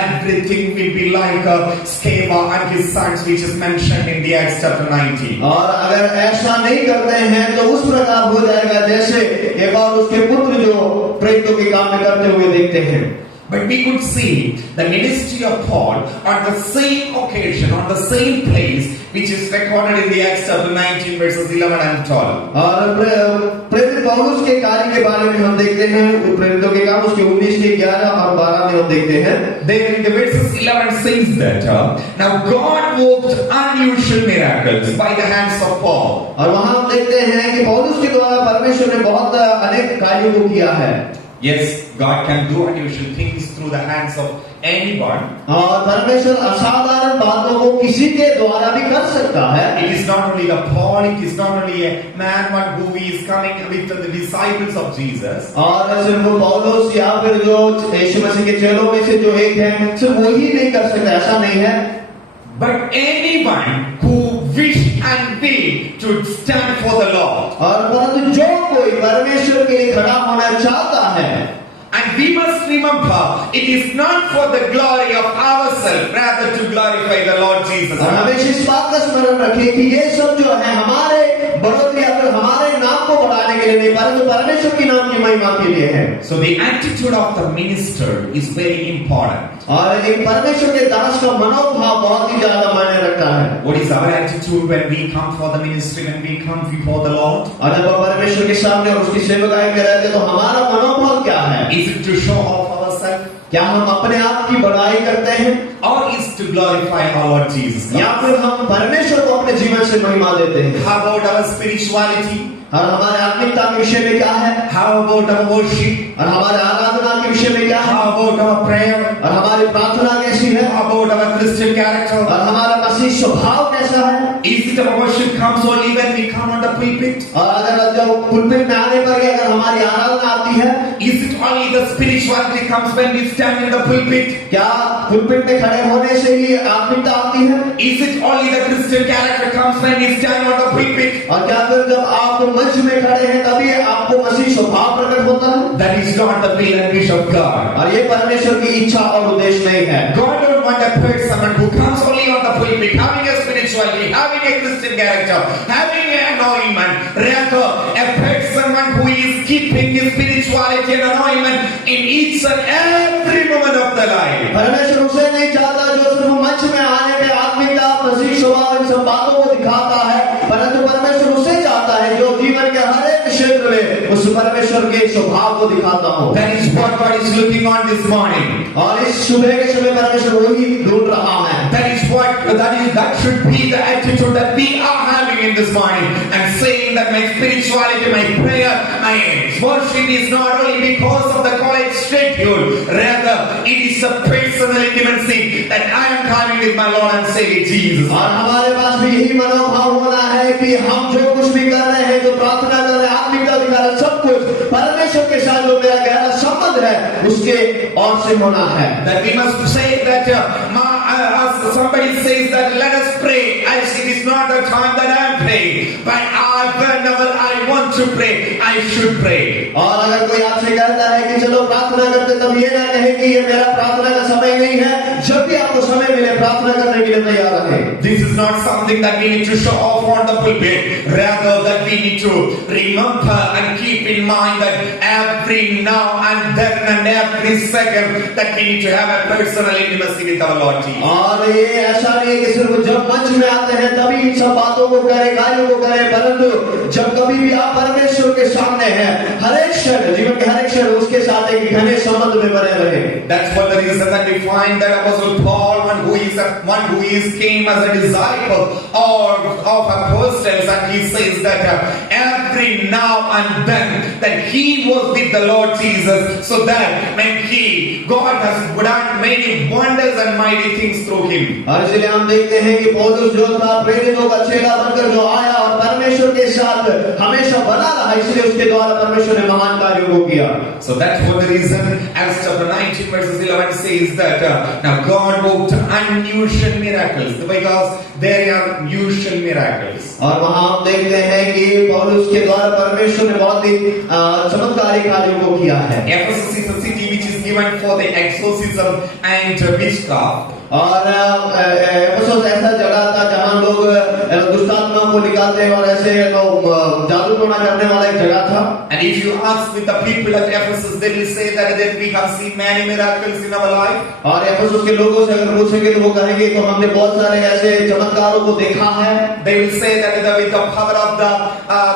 everything will be like Sceva and his sons, which is mentioned in the Acts chapter 19. और अगर ऐसा नहीं करते हैं तो उस प्रकार हो जाएगा जैसे एक और उसके पुत्र जो प्रेरितों के काम में करते हुए देखते हैं। But we could see the ministry of Paul on the same occasion, on the same place, which is recorded in the Acts chapter 19 verses 11 and 12. और प्रेरित पौलुस के कार्य के बारे में हम देखते हैं प्रेरितों के काम उसके 19 के 11 और 12 में हम देखते हैं। There in the verses 11 says that now God worked unusual miracles by the hands of Paul. और वहां हम देखते हैं कि पौलुस के द्वारा परमेश्वर ने बहुत अनेक कार्यों को किया है। Yes, God can do unusual things through the hands of anyone. और परमेश्वर असाधारण बातों को किसी के द्वारा भी कर सकता है। It is not only the Paul, it is not only a man one who is coming with the disciples of Jesus. और सिर्फ पौलुस या फिर जो यीशु मसीह के चेलों में से जो एक है, सिर्फ वही नहीं कर सकता, ऐसा नहीं है। But anyone who wish and will to stand for the Lord. और परंतु जो कोई परमेश्वर के लिए खड़ा होना चाहता है, And we must remember, it is not for the glory of ourselves, rather to glorify the Lord Jesus. और हमेशा इस बात का स्मरण रखें कि ये सब जो है हमारे बढ़ोतरी या फिर हमारे नाम को बढ़ाने के लिए नहीं, परंतु परमेश्वर की नाम की महिमा के लिए है। So the attitude of the minister is very important. और एक परमेश्वर के दास का मनोभाव बहुत ही ज्यादा मायने रखता है। What is our attitude when we come for the ministry, when we come before the Lord? और जब हम परमेश्वर के सामने और उसकी सेवकाई में रहते तो हमारा मनोभाव क्या है? Is it to show off ourselves? क्या हम अपने आप की बड़ाई करते हैं, Or is to glorify our Lord Jesus या Christ? फिर हम परमेश्वर को अपने जीवन से महिमा देते हैं? How about our spirituality? और हमारे आत्मिकता के विषय में क्या है? How about our worship? और हमारे आराधना के विषय में क्या है? How about our prayer? और हमारी प्रार्थना कैसी है? How about our Christian character? और हमारा मसीह स्वभाव कैसा है? Is it our worship comes only when we come on the pulpit? और अगर जब पुलपिट में आने पर अगर हमारी आराधना आती है, Is it only the spirituality comes when we stand in the pulpit? क्या पुलपिट में खड़े होने से ही आत्मिकता आती है? Is it only the Christian character comes when we stand on the pulpit? और क्या फिर जब आप मंच में खड़े हैं तभी आपको मसीह स्वभाव प्रकट होता है? That is not the will and wish of God. और ये परमेश्वर की इच्छा और उद्देश्य नहीं है। God don't want a person who comes only on the pulpit, having a spirituality, having a Christian character, having an anointment. Rather, a person who is keeping his spirituality and anointment in each and every moment of the life. परमेश्वर उसे नहीं चाहता जो सिर्फ मंच में आने में आत्मिकता मसीह स्वभाव इन सब बातों को दिखाता है, परंतु परमेश्वर उसे चाहता है जो जीवन के हर एक क्षेत्र में उस परमेश्वर के स्वभाव को दिखाता हो। That is what God is looking on this morning. और इस सुबह के समय परमेश्वर वही ढूंढ रहा है। That should be the attitude that we are having in this morning, and saying that my spirituality, my prayer, my worship is not only because of the college schedule, rather it is a personal intimacy that I am having with my Lord and Savior Jesus. और हमारे पास भी यही मनोभाव होना है कि हम जो कुछ भी कर रहे हैं, जो प्रार्थना कर रहे हैं, आत्मिकता दिखा रहे हैं, सब कुछ परमेश्वर के साथ जो मेरा गहरा संबंध है उसके ओर से होना है। That we must say that somebody says that let us pray, as it is not the time that I am praying, but whenever I want to pray, I should pray. और अगर कोई आपसे कहता है कि चलो प्रार्थना करते, तब ये ना कहे कि ये मेरा प्रार्थना का समय नहीं है, जब भी आपको समय मिले प्रार्थना करने के लिए तैयार रहे। This is not something that we need to show off on the pulpit, rather that we need to remember and keep in mind that every now and then and every second that we need to have a personal intimacy with our Lord Jesus. और ये ऐसा नहीं है कि सिर्फ जब मंच में आते हैं तभी इन सब बातों को करें, कार्यों को करें, परंतु जब कभी भी आप परमेश्वर के सामने हैं, हर एक क्षण, जीवन के हर एक क्षण उसके साथ एक घने संबंध में बने रहे। That's what the reason that we find that Apostle Paul, one who is came as a disciple of apostles, and he says that every now and then that he was with the Lord Jesus, so that when God has done many wonders and mighty things through him. और इसलिए हम देखते हैं कि पौलुस जो था प्रेरितों का चेला बनकर जो आया और परमेश्वर के साथ हमेशा बना रहा, इसलिए उसके द्वारा परमेश्वर ने महान कार्यों को किया। So that's what the reason, as chapter 19 verses 11 says that now God worked unusual miracles, because there are unusual miracles. और वहां हम देखते हैं कि पौलुस के द्वारा परमेश्वर ने बहुत ही चमत्कारी कार्यों को किया है। Ephesus is a city which is given for the exorcism and witchcraft. और एफेसस ऐसा जगह था जहां लोग दुष्टात्माओं को निकालते हैं और ऐसे जादू टोना करने वाला एक जगह था। And if you ask with the people at Ephesus, they will say that we have seen many miracles in our life. और एफेसस के लोगों से अगर पूछेंगे तो वो कहेंगे तो हमने बहुत सारे ऐसे चमत्कारों को देखा है। They will say that with the power of the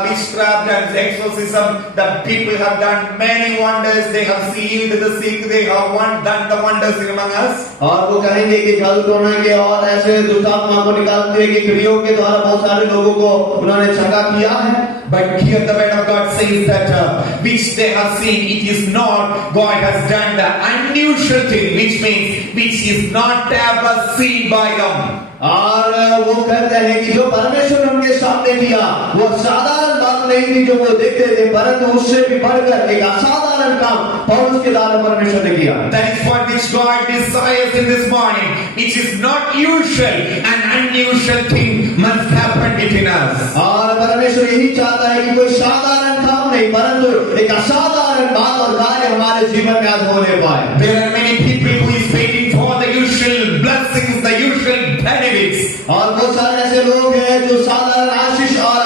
witchcraft and exorcism, the people have done many wonders. They have healed the sick. They have done the wonders among us. और वो कहेंगे कि जादू टोना के और ऐसे दुष्टात्मा को निकालते हैं कि क्रियों के द्वारा बहुत सारे लोगों को उन्होंने छका किया है। But here the word of God says that which they have seen, it is not God has done the unusual thing, which means which is not ever seen by them. और वो कहते हैं कि जो परमेश्वर ने उनके सामने किया वो साधारण बात नहीं थी जो वो देखते थे, परंतु उससे भी बढ़कर एक असाधारण काम पौलुस के द्वारा परमेश्वर ने किया। That is what which God desires in this morning. It is not usual, an unusual thing must happen within us. और परमेश्वर यही चाहता है कि कोई साधारण काम नहीं परंतु एक असाधारण बात और कार्य हमारे जीवन में आज होने पाए। There are many people who is waiting for the usual blessings, the usual benefits. और बहुत सारे ऐसे लोग हैं जो साधारण आशीष और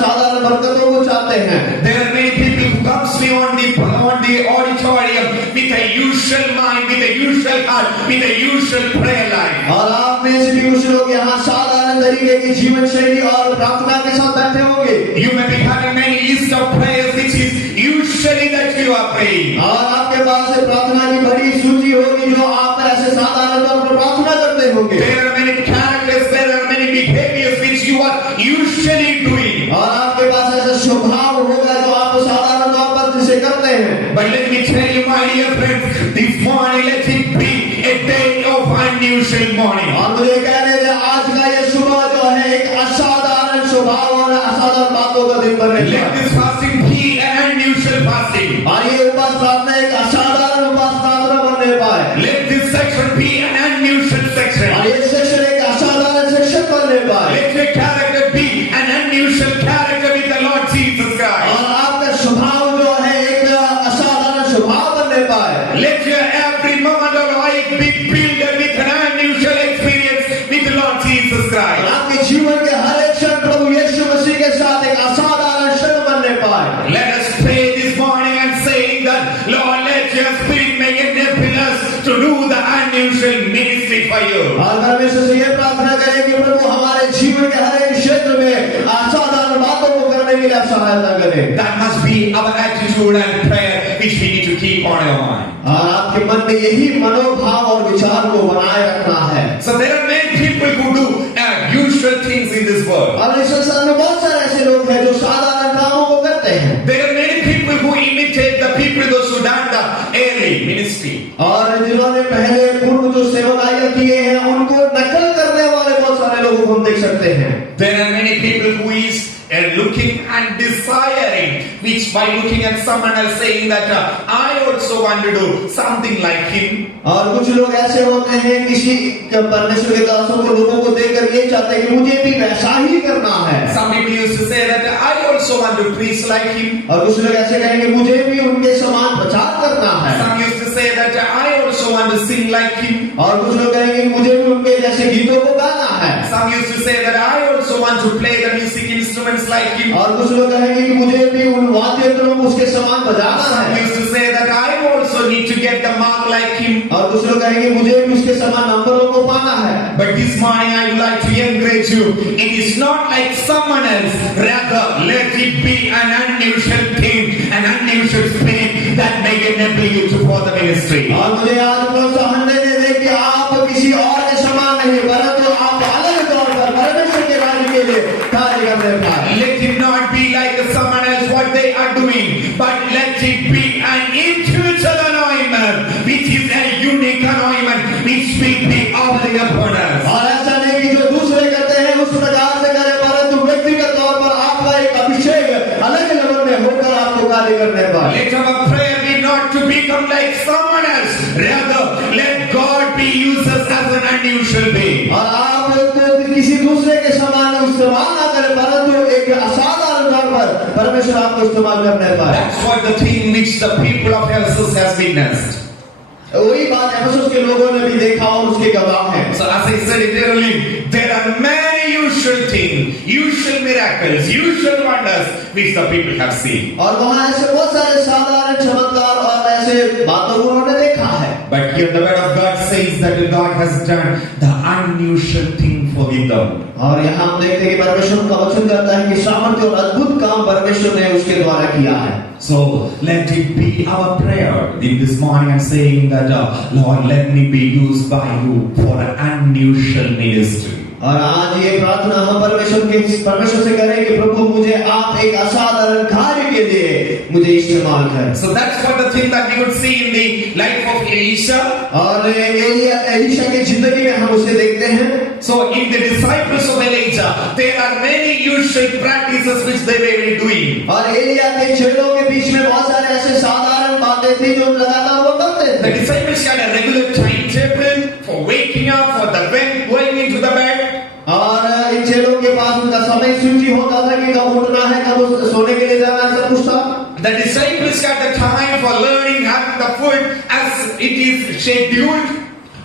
साधारण बरकतों को चाहते हैं। There are many people who comes on the auditorium with a usual mind, with a usual heart, with a usual prayer life. और आप में से भी कुछ लोग यहाँ साधारण तरीके की जीवन शैली और प्रार्थना के साथ बैठे होंगे। You may be having many list of prayers which is usually that you are praying. और आपके पास से प्रार्थना की बड़ी सूची होगी जो आप ऐसे साधारण तौर पर प्रार्थना करते होंगे। There are many characters, there are many behaviors which you are usually doing. और आपके पास ऐसा स्वभाव होगा जो आप साधारण तौर पर जिसे करते हैं। But let me tell you, my dear friends, this morning let it be a day of unusual morning. और मुझे कहने दे आज का ये सुबह जो है एक असाधारण स्वभाव और असाधारण बातों का दिन बनने वाला है। Let this fasting be an unusual fasting. और ये उपास प्रार्थना एक असाधारण उपास प्रार्थना बनने पाए। Let this section be an unusual section. और ये सेक्शन एक असाधारण सेक्शन बनने पाए। Let your character be an unusual character with the Lord Jesus Christ. और आपका स्वभाव जो है एक असाधारण स्वभाव बनने पाए। Let your every moment of life be filled with an unusual experience with the Lord Jesus Christ. आपके जीवन के हर एक क्षण प्रभु यीशु मसीह के साथ एक असाधारण क्षण बनने पाए। Let us pray this morning and saying that, Lord, let your spirit make enable us to do the unusual ministry for you. और परमेश्वर से ये प्रार्थना करें कि प्रभु हमारे जीवन के हर एक क्षेत्र में असाधारण बातों को करने के लिए सहायता करें। That must be our attitude and prayer which we need to keep on our mind. और आपके मन में यही मनोभाव और विचार को बनाए रखना है। So there are many people who do unusual things in this world. और इस संसार में बहुत सारे ऐसे लोग हैं जो साधारण कामों को करते हैं। There are many people who imitate the people those who done the early ministry. और जिन्होंने पहले पूर्व जो सेवकाइयां किए हैं उनको नकल करने वाले बहुत सारे लोगों को हम देख सकते हैं। There are many people who is looking and desiring, which by looking at someone else saying that I also want to do something like him. और कुछ लोग ऐसे होते हैं किसी परमेश्वर के दासों को लोगों को देखकर ये चाहते हैं कि मुझे भी वैसा ही करना है। Some people used to say that I also want to preach like him. और कुछ लोग ऐसे कहेंगे मुझे भी उनके समान प्रचार करना है। Some used to say that I also want to sing like him. और कुछ लोग कहेंगे मुझे भी उनके जैसे गीतों को गाना है। Some used to say that I also want to play the music instruments like him. और कुछ लोग कहेंगे कि मुझे भी उन वाद्य यंत्रों को उसके समान बजाना Some है। used to say that I also need to get the mark like him. और कुछ लोग कहेंगे मुझे भी उसके समान नंबरों को पाना है। But this morning I would like to encourage you. It is not like someone else. Rather, let it be an unusual thing, an unusual spirit that may enable you to for the ministry. और मुझे आज प्रोत्साहन देने दे कि आप किसी और के समान नहीं परंतु आप अलग तौर पर परमेश्वर के राज्य के लिए कार्य करने पाए। Let it not be like someone else what they are doing, but let it be an individual anointment, which is a unique anointment, which will be already upon us. और ऐसा नहीं कि जो दूसरे करते हैं उस प्रकार से करें परंतु व्यक्तिगत तौर पर आपका एक अभिषेक अलग लेवल में होकर आपको कार्य करने पाए। Let our prayer be not to become like someone else. Rather, let God be used as an unusual being. और आप तो किसी दूसरे के समान इस्तेमाल ना करें परंतु एक असाधारण तौर पर परमेश्वर आपको इस्तेमाल करने पाए। That's what the thing which the people of Ephesus has witnessed. वही बात एफेसुस के लोगों ने भी देखा और उसके गवाह हैं। So as I said it earlier, there are many usual things, usual miracles, usual wonders which the people have seen. और वहाँ ऐसे बहुत सारे साधारण चमत्कार और ऐसे बातों को उन्होंने देखा है। But here the word of God says that God has done the unusual thing for forgive them. और यहाँ हम देखते हैं कि परमेश्वर का वचन कहता है कि सामर्थ्य और अद्भुत काम परमेश्वर ने उसके द्वारा किया है। So let it be our prayer in this morning and saying that Lord, let me be used by you for an unusual ministry. और आज ये प्रार्थना हम परमेश्वर से करें कि प्रभु मुझे आप एक असाधारण कार्य के लिए मुझे इस्तेमाल करें। So that's what the thing that we would see in the life of Elisha. और एलीशा की जिंदगी में हम उसे देखते हैं। So in the disciples of Elijah, there are many usual practices which they were doing. और एलिया के चेलों के बीच में बहुत सारे ऐसे साधारण बातें थी जो लगातार वो करते The थे। disciples had a regular timetable for waking up, for the going into the bed. और इन चेलों के पास उनका समय सूची होता था कि कब उठना है, कब सोने के लिए जाना है, सब कुछ था। The disciples had the time for learning having the food as it is scheduled.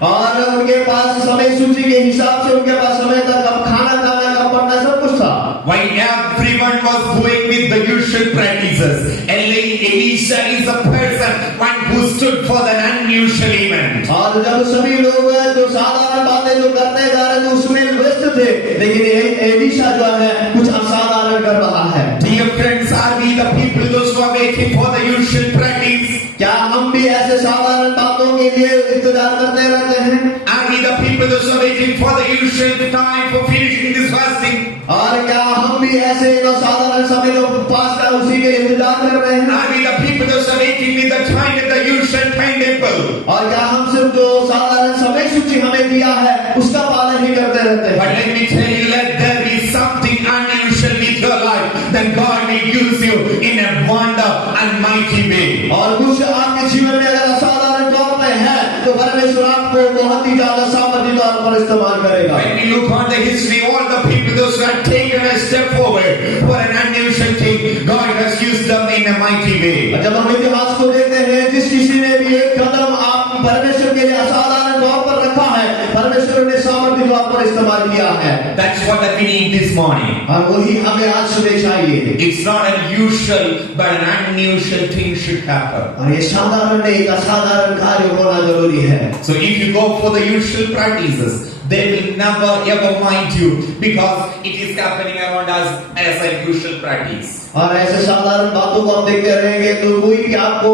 और उनके पास समय सूची के हिसाब से उनके पास समय था, कब खाना खाना, कब पढ़ना, सब कुछ था। While everyone was going with the usual practices, Elisha is a person one who stood for the unusual event. और जब सभी लोग जो साधारण बातें जो करते जा रहे थे उसमें व्यस्त थे, लेकिन एलीशा जो है कुछ असाधारण कर रहा है। Dear friends, are we the people those who are waiting for the usual practice? क्या हम भी ऐसे साधारण बातों के लिए इंतजार करते रहते हैं? Are we the people those who are waiting for the usual time for finishing this fasting? और क्या हम भी ऐसे साधारण समय जो पास का उसी के इंतजार कर रहे हैं? Are we the people those who are waiting with the time at the usual timetable? और क्या हम सिर्फ जो साधारण समय सूची हमें दिया है उसका पालन ही करते रहते हैं? But let me tell you, let there be something unusual with your life, then God will use you in a wonder and mighty way. और कुछ आपके जीवन में अगर असाधारण तौर पे है तो परमेश्वर आपको बहुत ही ज्यादा सामर्थ्य तौर पर इस्तेमाल करेगा। When we look on the history, all the people those who have taken a step forward for an unusual thing, God has used them in a mighty way. जब हम इतिहास को देखते हैं, जिस किसी ने भी एक कदम आप परमेश्वर के लिए असाधारण तौर पर रखा है, परमेश्वर ने सामर्थ्य तौर पर इस्तेमाल किया है। That's what we need this morning. और वही हमें आज सुबह चाहिए। It's not unusual, but an unusual thing should happen. और ये साधारण नहीं, एक असाधारण कार्य होना जरूरी है। So if you go for the usual practices, they will never ever mind you because it is happening around us as a usual practice. और ऐसे साधारण बातों को आप देखते रहेंगे तो कोई भी आपको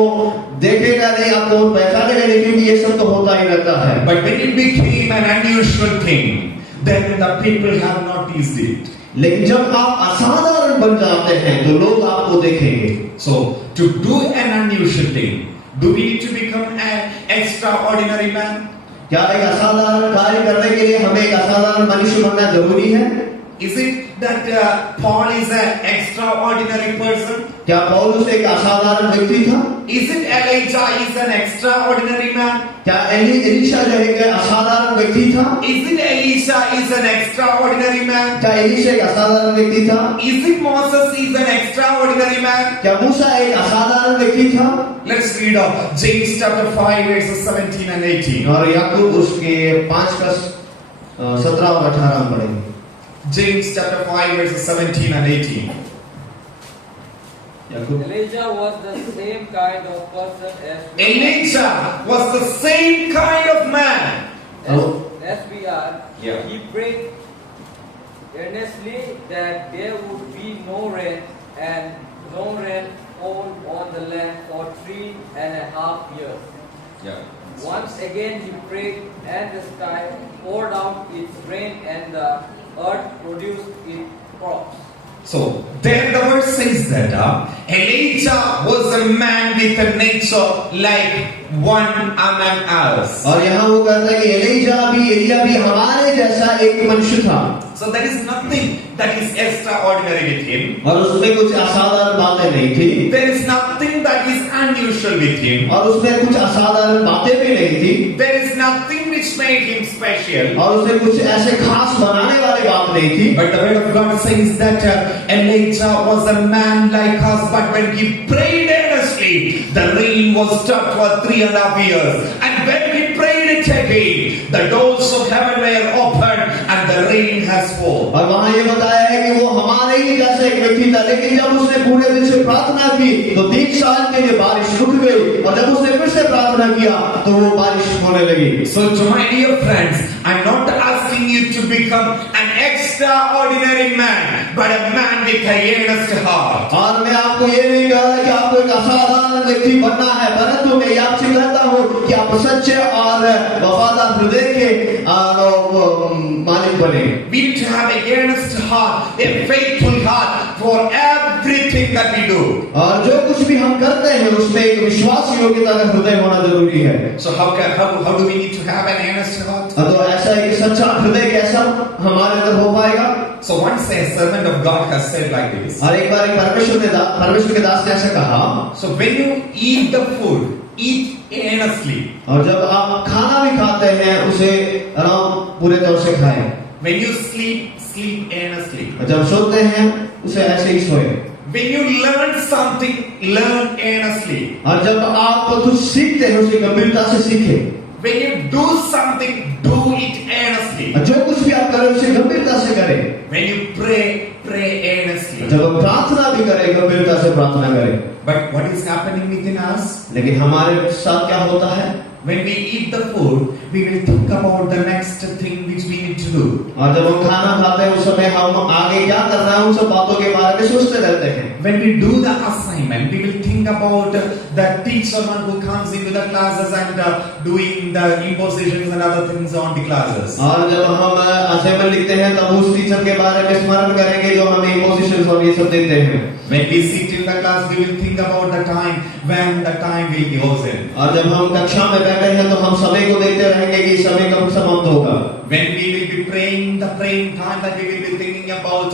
देखेगा नहीं, आपको पहचानेगा नहीं, क्योंकि ये सब तो होता ही रहता है। But when it became an unusual thing, then the people have noticed it. लेकिन जब आप असाधारण बन जाते हैं तो लोग आपको देखेंगे। So to do an unusual thing, do we need to become an extraordinary man? क्या एक असाधारण कार्य करने के लिए हमें एक असाधारण मनुष्य बनना जरूरी है? Is it that Paul is an extraordinary person? क्या पौलुस एक असाधारण व्यक्ति था? Is it Elijah is an extraordinary man? क्या एलीशा जो है एक असाधारण व्यक्ति था? Is it Elisha is an extraordinary man? क्या एलीशा एक असाधारण व्यक्ति था? Is it Moses is an extraordinary man? क्या मूसा एक असाधारण व्यक्ति था? Let's read James chapter 5 verses 17 and 18. और याकूब उसके 5 का 17 और 18 हम पढ़ेंगे। James chapter 5 verses 17 and 18. Elijah was the same kind of person as Elijah was the same kind of man. as we are. Yeah. He prayed earnestly that there would be no rain, and no rain fall on the land for 3.5 years. Yeah. Once again he prayed, and the sky poured out its rain, and the earth produced its crops. So there the word says that Elijah was a man with a nature like one among us. और यहाँ वो कहता है कि एलिया भी हमारे जैसा एक मनुष्य था। So there is nothing that is extraordinary with him. और उसमें कुछ असाधारण बातें नहीं थी। There is nothing that is unusual with him. और उसमें कुछ असाधारण बातें भी नहीं थी। There is nothing which made him special. और उसमें कुछ ऐसे खास बनाने वाली बात नहीं थी। But the word of God says that Elijah was a man like us, but when he prayed earnestly, the rain was stopped for 3.5 years. And when he prayed it again, the doors of heaven were opened and the rain has fallen. और वहाँ ये बताया है कि वो हमारे ही जैसे एक व्यक्ति था, लेकिन जब उसने पूरे दिन से प्रार्थना की तो 3 साल के लिए बारिश रुक गई, और जब उसने फिर से प्रार्थना किया तो वो बारिश होने लगी। So to my dear friends, I'm not asking asking you to become an extraordinary man, but a man with a earnest heart. और मैं आपको ये नहीं कह रहा कि आपको एक असाधारण व्यक्ति बनना है, परंतु मैं आपसे कहता हूँ कि आप सच्चे और वफादार हृदय के मालिक बने। We need to have a earnest heart, a faithful heart for everything that we do. और जो कुछ भी हम करते हैं उसमें एक विश्वास योग्यता का हृदय होना जरूरी है। So how do we need to have an earnest heart? तो ऐसा एक सच्चा हृदय कैसा हमारे अंदर हो पाएगा? So once a servant of God has said like this. और एक बार परमेश्वर के दास ने ऐसा कहा, So when you eat the food, eat earnestly. और जब आप खाना भी खाते हैं उसे पूरे तौर से खाएं। When you sleep, sleep earnestly. और जब सोते हैं उसे ऐसे ही सोए। When you learn something, learn earnestly. और जब आप कुछ सीखते हैं उसे गंभीरता से सीखें। When you do something, do it earnestly. और जो कुछ भी आप करें उसे गंभीरता से करें। When you pray, pray earnestly. जब हम प्रार्थना भी करें गंभीरता से प्रार्थना करें। But what is happening within us? लेकिन हमारे साथ क्या होता है? When we eat the food, we will think about the next thing which we need to do. और जब हम खाना खाते हैं उस समय हम आगे क्या करना है उन सब बातों के बारे में सोचते रहते हैं। When we do the assignment, we will think about the teacher one who comes into the classes and doing the impositions and other things on the classes. और जब हम असाइनमेंट लिखते हैं तब उस टीचर के बारे में स्मरण करेंगे जो हमें इम्पोजिशंस और ये सब देते हैं। When we sit in the class, we will think about the time when the time will be over. और जब हम कक्षा में बैठे हैं तो हम समय को देखते रहेंगे कि समय कब समाप्त होगा। When we will be praying, the praying time that we will be thinking about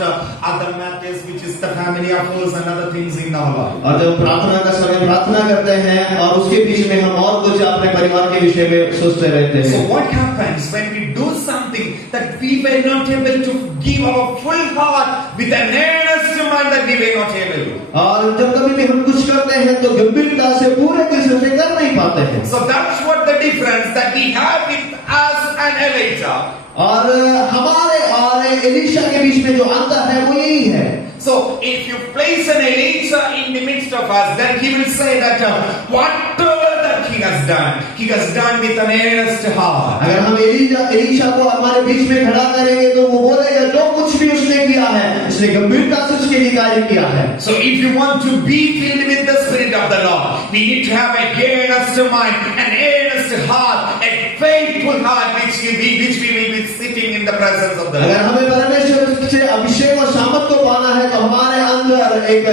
other matters, which is the family affairs and other things in our life. और जब प्रार्थना का समय प्रार्थना करते हैं और उसके बीच में हम और कुछ अपने परिवार के विषय में सोचते रहते हैं। So what happens when we do something that we were not able to give our full heart with an earnest mind that we were not able to? और जब कभी भी हम कुछ करते हैं तो गंभीरता से पूरे दिल से कर नहीं पाते हैं। So that's what the difference that we have with us and Elijah. और हमारे और एलीशा के बीच में जो अंतर है वो यही है। So if you place an Elijah in the midst of us, then he will say that whatever that he has done with an earnest heart. अगर हम एलीशा को हमारे बीच में खड़ा करेंगे तो वो बोलेगा जो कुछ भी उसने किया है उसने गंभीरता से उसके लिए कार्य किया है। So if you want to be filled with the Spirit of the Lord, we need to have a earnest mind, an earnest heart, a faithful heart, which we will be sitting in the presence of the Lord. अगर हमें परमेश्वर से अभिषेक और सामर्थ को पाना है तो हमारे अंदर एक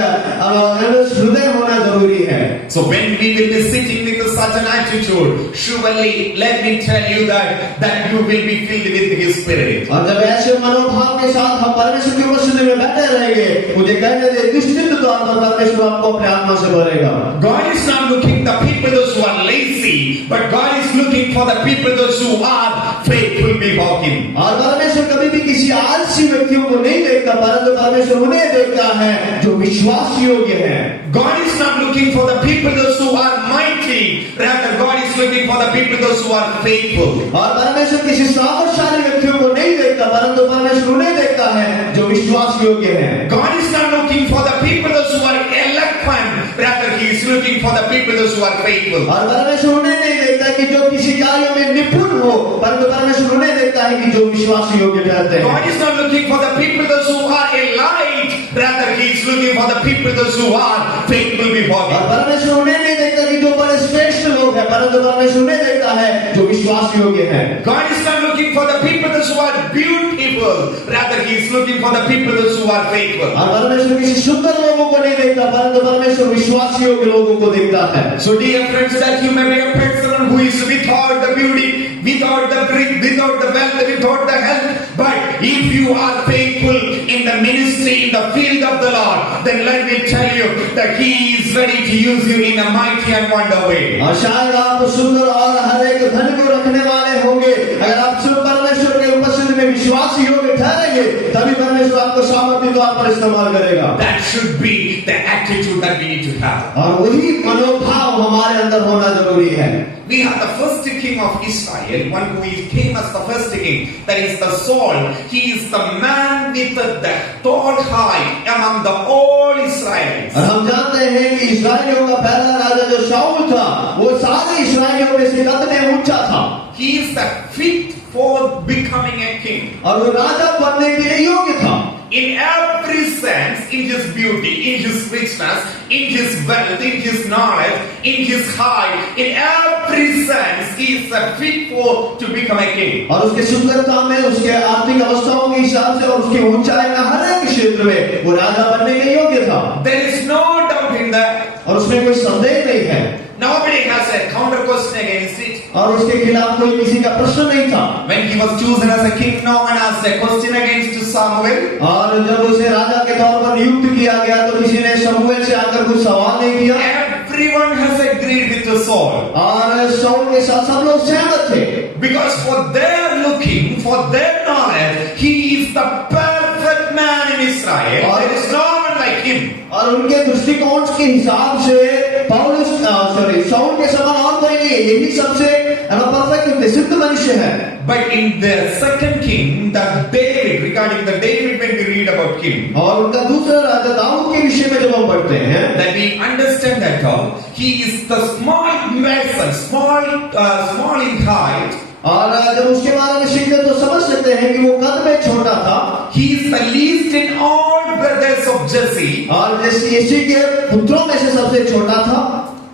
हृदय होना जरूरी है। So when we will be sitting with such an attitude, surely let me tell you that you will be filled with His Spirit. और जब ऐसे मनोभाव के साथ हम परमेश्वर की उपस्थिति में बैठे रहेंगे, मुझे कहने दे निश्चित तौर पर परमेश्वर आपको अपने आत्मा से भरेगा। God is not looking the people those who are lazy, but God is looking for the people those who are faithful before Him. और परमेश्वर कभी भी किसी आलसी व्यक्तियों को नहीं देखता, परंतु परमेश्वर उन्हें देखता है जो विश्वास योग्य है। God is not looking for the people those who are mighty, rather God is looking for the people those who are faithful. और परमेश्वर किसी सामर्थशाली व्यक्तियों को नहीं देखता, परंतु परमेश्वर उन्हें देखता है जो विश्वास योग्य है। God is not looking for the people those who are eloquent, rather He is looking for the people those who are faithful. और परमेश्वर उन्हें नहीं देखता कि जो किसी कार्य में निपुण हो, परंतु परमेश्वर उन्हें देखता है कि जो विश्वास योग्य ठहरते हैं। God is not looking for the people those who are elite, rather He is looking for the people those who are faithful before Him. और परमेश्वर उन्हें नहीं देखता कि जो बड़े श्रेष्ठ लोग हैं, परंतु परमेश्वर उन्हें देखता है जो विश्वास योग्य है। God is not looking for the people those who are beautiful, rather He is looking for the people those who are faithful. और परमेश्वर किसी सुंदर लोगों को नहीं देखता, परंतु परमेश्वर विश्वास योग्य लोगों को देखता है। So dear friends, that you may be a person who is without the beauty, without the breath, without the wealth, without the health, but if you are faithful in the ministry, in the field of the Lord, then let me tell you that He is ready to use you in a mighty and wonder way. और शायद आप सुंदर और हर एक धन को रखने वाले होंगे, अगर आप परमेश्वर के उपस्थिति में विश्वास योग्य ठहरेंगे करेंगे तभी परमेश्वर आपको सामर्थ्य द्वार पर इस्तेमाल करेगा। That should be the attitude that we need to have. और वही मनोभाव हमारे अंदर होना जरूरी है। We have the first king of Israel, one who came as the first king, that is the Saul. He is the man with the tall height among the all Israelites. और हम जानते हैं कि इस्राएलियों का पहला राजा जो शाऊल था, वो सारे इस्राएलियों में से कद में ऊंचा था। He is the fit for becoming a king. और वो राजा बनने के लिए योग्य था। In every sense, in his beauty, in his richness, in his wealth, in his knowledge, in his height, in every sense, he is fit for to become a king. और उसके सुंदरता में, उसके आर्थिक अवस्थाओं के हिसाब से और उसकी ऊंचाई में हर एक क्षेत्र में वो राजा बनने के योग्य था। There is no doubt in that. और उसमें कोई संदेह नहीं है। Nobody has a counter question against it. और उसके खिलाफ कोई किसी का प्रश्न नहीं था। When he was chosen as a king, no one asked a question against Samuel. और जब उसे राजा के तौर पर नियुक्त किया गया तो किसी ने शमूएल से आकर कुछ सवाल नहीं किया। Everyone has agreed with Saul. और शाऊल के साथ सब लोग सहमत थे। Because for their looking, for their knowledge, he is the perfect man in Israel. There is no one like him. और उनके दृष्टिकोण के हिसाब से शाऊल के समान और कोई नहीं है, यही सबसे परफेक्ट सिद्ध मनुष्य है। But in the second king, the David, regarding the David, when we read about him, और उनका दूसरा राजा दाऊद के विषय में जब हम पढ़ते हैं, that we understand that he is the small person, small in height. और जब उसके बारे में सीखते तो समझ सकते हैं कि वो कद में छोटा था। He is the least in all brothers of Jesse. और जैसे यीशु के पुत्रों में से सबसे छोटा था।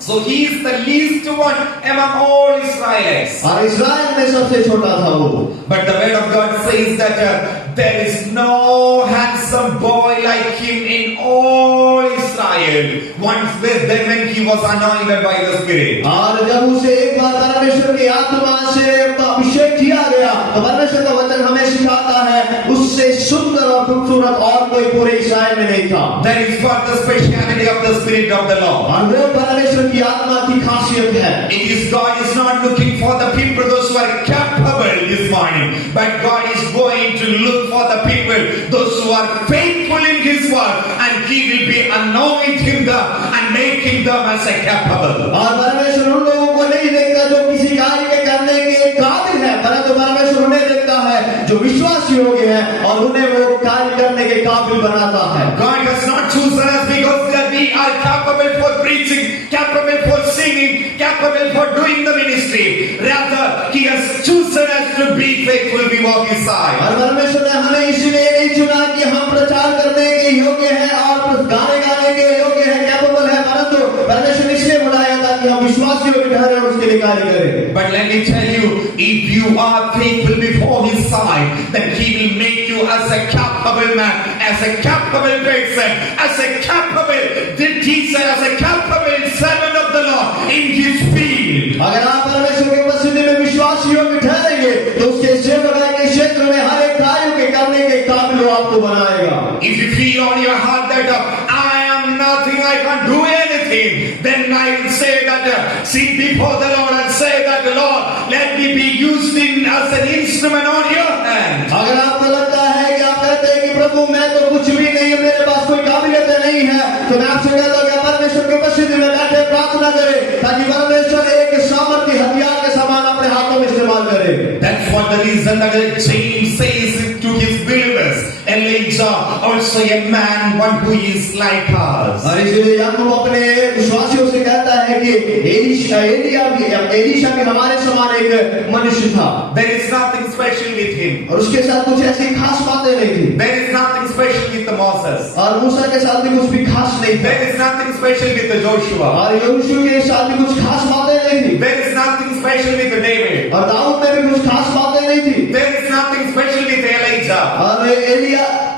So he is the least one among all Israelites. और इस्राएल में सबसे छोटा था वो। But the word of God says that there is no handsome boy like him in all Israel. Once when he was anointed by the Spirit. और जब उसे एक बार परमेश्वर की आत्मा से अभिषेक किया गया तो परमेश्वर का वचन हमें सिखाता है उससे सुंदर और खूबसूरत और कोई पूरे इस्राएल में नहीं था। That is what the speciality of the Spirit of the Lord. और वो परमेश्वर की आत्मा की खासियत है। It is God is not looking for the people those who are capable this morning, but God is going to look for the people those who are faithful in His word, and He will be anointing them and making them as a capable. और परमेश्वर उन लोगों को नहीं देखता जो किसी कार्य के करने के काबिल है, परंतु परमेश्वर उन्हें देखता है जो विश्वास योग्य है और उन्हें वो कार्य करने के काबिल बनाता है। God has not chosen us because that we are capable for preaching, capable for singing, capable for doing the ministry. Rather, He has chosen us to be faithful before His side. और परमेश्वर ने हमें इसलिए नहीं चुना कि हम प्रचार करने के योग्य हैं और गाने गाने के योग्य हैं, कैपेबल है, परंतु परमेश्वर ने इसलिए बुलाया था कि हम विश्वास योग्य ठहरे और उसके लिए कार्य करें। But let me tell you, if you are faithful before His side, then He will make you as a capable man, as a capable person, as a capable teacher, as a capable servant of the Lord in His field. अगर आप परमेश्वर के उपस्थिति में विश्वास योग्य ठहरेंगे तो उसके सेवकाई के क्षेत्र में हर एक कार्य के करने के काबिल आपको बनाएगा। If you feel on your heart that I am nothing, I can't do anything, then I will say that sit before the Lord and say that Lord, let me be used as an instrument on your hand. अगर आपको लगता है कि आप कहते हैं कि प्रभु मैं तो कुछ भी नहीं है, मेरे पास कोई काबिलियत नहीं है, तो मैं आपसे कहता हूँ कि परमेश्वर के उपस्थिति में बैठे प्रार्थना करें ताकि परमेश्वर एक सामर्थ्य हथियार के समान अपने हाथों में इस्तेमाल करे। That's what the reason that James says to his believers, Elijah also a man, one who is like us. और इसलिए याकूब अपने विश्वासियों से कहता है कि एलीशा भी हमारे समान एक मनुष्य था। There is nothing special with him. और उसके साथ कुछ ऐसी खास बातें नहीं थी। There is nothing special with the Moses. और मूसा के साथ भी कुछ भी खास नहीं था। There is nothing special with the Joshua. और यहोशू के साथ भी कुछ खास बातें नहीं थी। There is nothing special with the David. और दाऊद में भी कुछ खास बातें नहीं थी। There is nothing special with Elijah. और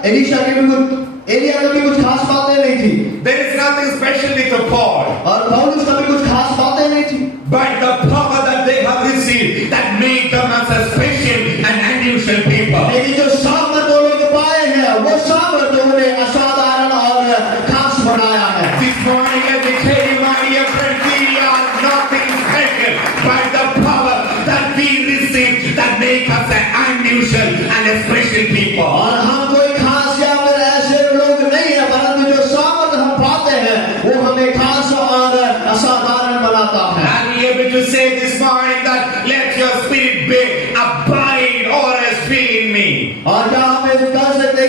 एलिशा के भी एलिया में भी कुछ खास बातें नहीं थी। There is nothing special with the Paul. और पौलुस में भी कुछ खास बातें नहीं थी। But the power that they have received that made them as a special and unusual people. लेकिन जो सामर्थ वो लोग पाए हैं वो सामर्थ उन्हें असाधारण और खास बनाया है। This morning as we tell you, my dear friends, we are nothing special but the power that we receive that make us an unusual and a special people. और हम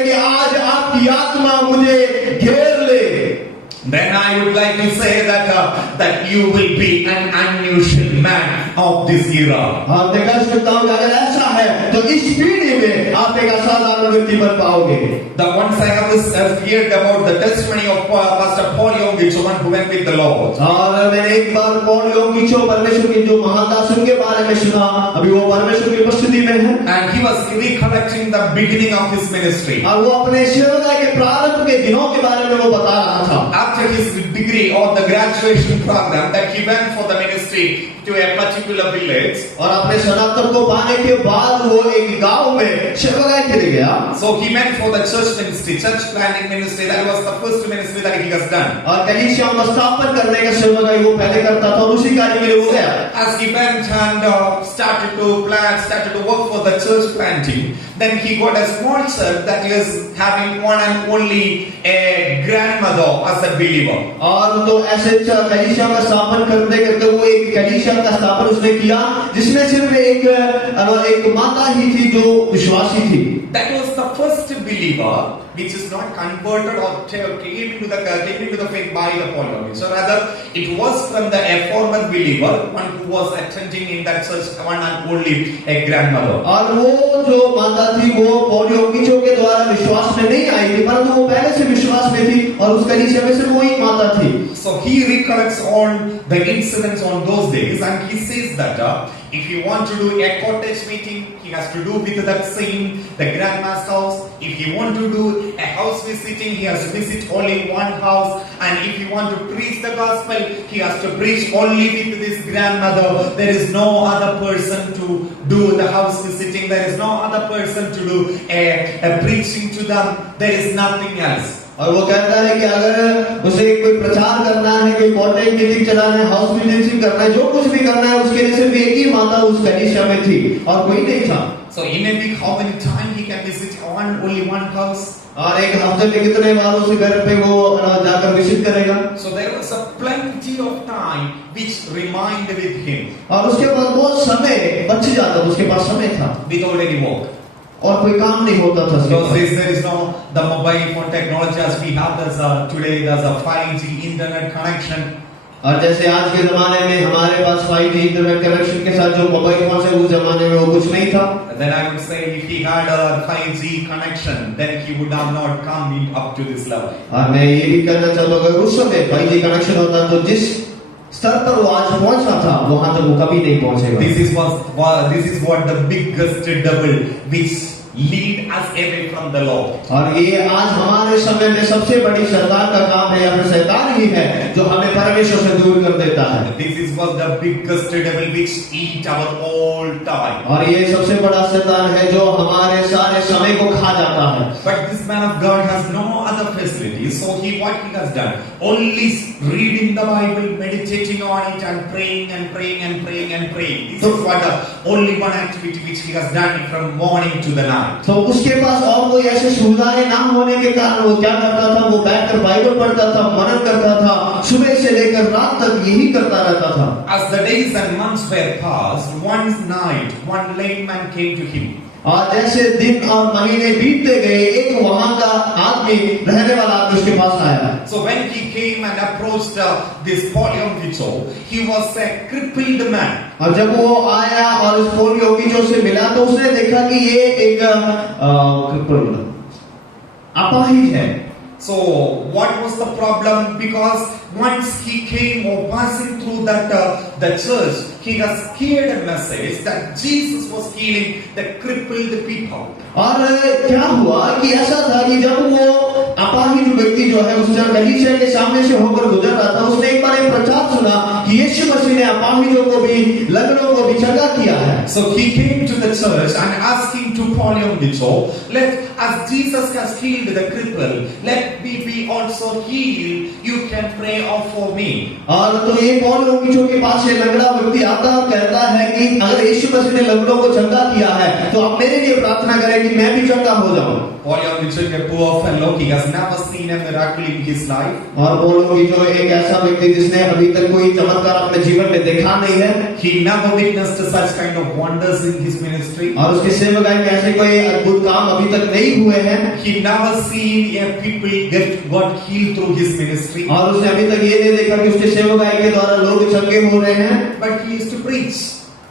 कि आज आपकी आत्मा मुझे घेर ले, then I would like to say that you will be an unusual man of this era. हाँ, मैं कह सकता हूँ कि अगर ऐसा है तो इस पीढ़ी में आप एक असाधारण व्यक्ति बन पाओगे। The once I have heard about the testimony of Pastor Paul Yongich, one who went with the Lord. और मैंने एक बार पौल योंगिचो परमेश्वर के जो महादास उनके बारे में सुना, अभी वो परमेश्वर की उपस्थिति में है, And he was recollecting the beginning of his ministry. और वो अपने सेवकाई के प्रारंभ के दिनों के बारे में वो बता रहा था। After his degree or the graduation program that he went for the ministry to a particular village. और अपने स्नातक को पाने के बाद वो एक गांव में सेवकाई के लिए गया। So he went for the church ministry, church planning ministry. That was the first ministry that he has done. और कलीसिया का स्थापन करने का सेवकाई वो पहले करता था और उसी कार्य के लिए वो गया। As he went and started to work for the church planting, then he got a small church that is having one and only a grandmother as a believer. और तो ऐसे कलीसिया का स्थापन करते करते वो एक कलीसिया का स्थापन उसने किया जिसमें सिर्फ एक माता ही थी जो विश्वासी थी। That was the first believer which is not converted or came into the faith by the Paul Yongich. So rather, it was from the a former believer, one who was attending in that church, one and only a grandmother. और वो जो माता थी वो पौल योंगिचो के द्वारा विश्वास में नहीं आई थी, परंतु वो पहले से विश्वास में थी और उस कलीसिया में सिर्फ वो ही माता थी। So he recollects all the incidents on those days, and he says that if you want to do a cottage meeting, he has to do with that same the grandma's house. If you want to do a house visiting, he has to visit only one house. And if you want to preach the gospel, he has to preach only with this grandmother. There is no other person to do the house visiting. There is no other person to do a preaching to them. There is nothing else. और वो कहता है कि अगर उसे कोई प्रचार करना है, कोई कॉटेज मीटिंग चलाना है, हाउस विजिटिंग करना है, जो कुछ भी करना है, उसके लिए सिर्फ एक ही माता उस कलीसिया में थी और कोई नहीं था। So in a week, how many times he can visit only one house? और एक हफ्ते में कितने बार उस घर पे वो जाकर विजिट करेगा? So there was a plenty of time which remained with him. और उसके बाद बहुत समय बच जाता, उसके पास समय था Without any work. और कोई काम नहीं होता था। Because there is no the mobile phone technology as we have today. There's a 5G internet connection. और जैसे आज के जमाने में हमारे पास 5G इंटरनेट कनेक्शन के साथ जो मोबाइल फोन से उस जमाने में वो कुछ नहीं था। Then I would say if he had a 5G connection, then he would have not come up to this level. और मैं ये भी कहना चाहता हूँ अगर उस समय 5G कनेक्शन होता तो जिस स्तर पर वो आज पहुंचा था वहां तक वो कभी नहीं पहुंचेगा। This is what the biggest devil which lead us away from the Lord. और ये आज हमारे समय में सबसे बड़ी शैतान का काम है या फिर शैतान ही है जो हमें परमेश्वर से दूर कर देता है। This is what the biggest devil which eat our all time. और ये सबसे बड़ा शैतान है जो हमारे सारे समय को खा जाता है। But this man of God has no other facilities, so what he has done? Only reading the Bible, meditating on it, and praying and praying and praying and praying. This is what the only one activity which he has done from morning to the night. तो उसके पास और कोई ऐसे सुविधाएं ना होने के कारण वो क्या करता था? वो बैठकर बाइबल पढ़ता था, मनन करता था, सुबह से लेकर रात तक यही करता रहता था। As the days and months were passed, one night, one lame man came to him. और जैसे दिन और महीने बीतते गए एक वहां का आदमी रहने वाला आदमी उसके पास आया। So when he came and approached this Paul Yongich, he was a crippled man. और जब वो आया और इस पौल योंगिचो से मिला तो उसने देखा कि ये एक अपाहिज है। So what was the problem? Because once he came or passing through that the church, he has heard a message that Jesus was healing the crippled people. और क्या हुआ कि ऐसा था कि जब वो अपाहिज व्यक्ति जो है उस कलीसिया के सामने से होकर गुजर रहा था, उसने एक बार एक प्रचार सुना कि यीशु मसीह ने अपाहिजों को भी, लंगड़ों को भी चंगा किया है। So he came to the church and asking to Paul Yongich, as Jesus has healed the cripple, let me be also healed. You can pray for me. और तो ये पौल योंगिचो के पास ये लंगड़ा व्यक्ति आता और कहता है कि अगर यीशु मसीह ने लंगड़ों को चंगा किया है तो आप मेरे लिए प्रार्थना करें कि मैं भी चंगा हो जाऊं। Paul Yongich, a poor fellow, he has never seen a miracle in his life. और पौल योंगिचो एक ऐसा व्यक्ति जिसने अभी तक कोई चमत्कार अपने जीवन में देखा नहीं है। He never witnessed such kind of wonders in his ministry. और उसके सेवकाई कि ऐसे कोई अद्भुत काम अभी तक नहीं हुए हैं, He never seen a people got healed through his ministry. और उसने अभी तक ये नहीं देखा कि उसके सेवकाई के द्वारा लोग चंगे हो रहे हैं, But he used to preach.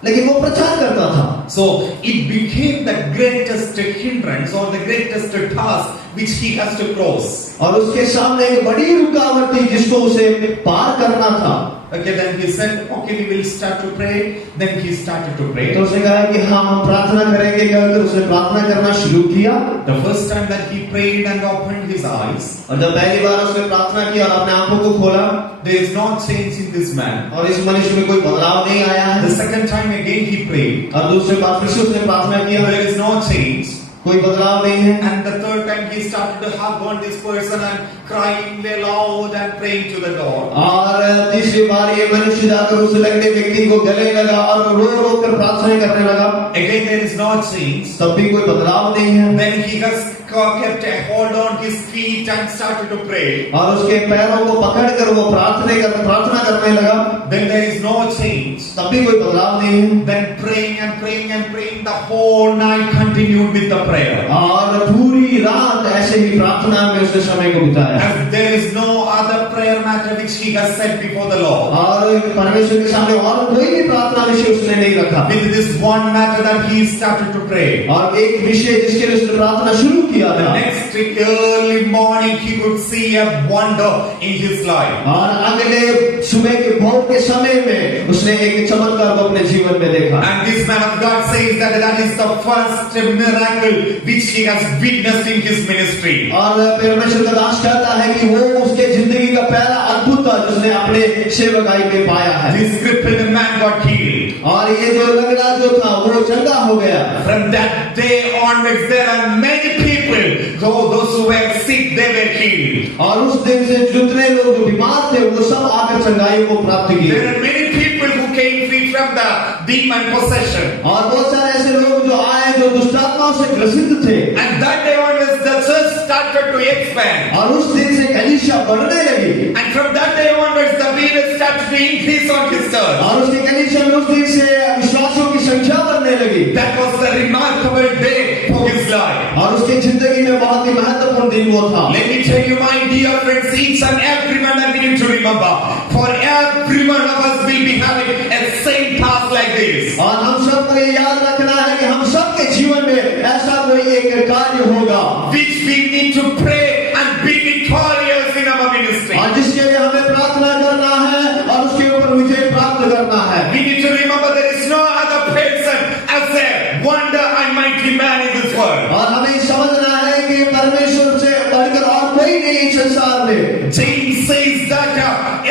लेकिन वो प्रचार करता था। So it became the greatest hindrance or the greatest task which he has to cross. और उसके सामने एक बड़ी रुकावट थी जिसको उसे पार करना था। Okay, then he said, okay, we will start to pray. Then he started to pray. तो उसने कहा कि हाँ हम प्रार्थना करेंगे, अगर उसने प्रार्थना करना शुरू किया। The first time that he prayed and opened his eyes, और जब पहली बार उसने प्रार्थना किया और अपने आंखों को खोला, there is no change in this man. और इस मनुष्य में कोई बदलाव नहीं आया है। The second time again he prayed, और दूसरी बार फिर से उसने प्रार्थना किया, there is no change. कोई बदलाव नहीं है। And the third time he started to hug on this person and crying aloud and praying to the Lord. और तीसरी बार ये मनुष्य जाकर उस लगने व्यक्ति को गले लगा और रो रो कर प्रार्थना करने लगा। Again there is no change. तब भी कोई बदलाव नहीं है। Then he has kept a hold on his feet and started to pray. और उसके पैरों को पकड़कर वो प्रार्थना करने लगा। Then there is no change. तब भी कोई बदलाव नहीं है। Then praying and praying and praying, the whole night continued with the prayer. और पूरी रात ऐसे ही प्रार्थना में उसने समय को बिताया। As there is no other prayer matter which he has said before the Lord. और परमेश्वर के सामने और कोई भी प्रार्थना विषय उसने नहीं रखा। With this one matter that he started to pray. और एक विषय जिसके लिए उसने प्रार्थना शुरू किया The था। next early morning he could see a wonder in his life. और अगले सुबह के भोर के समय में उसने एक चमत्कार को अपने जीवन में देखा। And this man of God says that that is the first miracle which he has witnessed in his ministry. और परमेश्वर का दास कहता है कि वो उसके जिंदगी का पहला अद्भुत था जिसने अपने सेवकाई में पाया है। This crippled man got healed. और ये जो लंगड़ा जो था वो चंगा हो गया। From that day onwards, there are many people, those who were sick, they were healed. और उस दिन से जितने लोग जो बीमार थे वो सब आकर चंगाई को प्राप्त किए। There are many people who came free from the demon possession. और बहुत सारे ऐसे लोग जो आए जो दुष्टात्माओं से ग्रसित थे। And that day onwards, the church started to expand. और उस दिन से कलीसिया बढ़ने लगी। And from that day onwards, the believers started to increase on his church. और उसके कलीसिया में उस दिन से विश्वासियों की संख्या बढ़ने लगी। That was the remarkable day for his life. और उसकी जिंदगी में बहुत ही महत्वपूर्ण दिन वो था। Let me tell you, my dear friends, each and every one that we need to remember. For every one of us will be having a same task like this. और हम सबको ये याद रखना है कि हम सबके जीवन में ऐसा कोई एक कार्य होगा Which we need to pray and be victorious in our ministry. और जिसके लिए हमें प्रार्थना करना है और उसके ऊपर विजय प्राप्त करना है। We need to remember there is no other person as a wonder and mighty man in this world. और हमें समझना है कि परमेश्वर से बढ़कर और कोई नहीं संसार में। James says that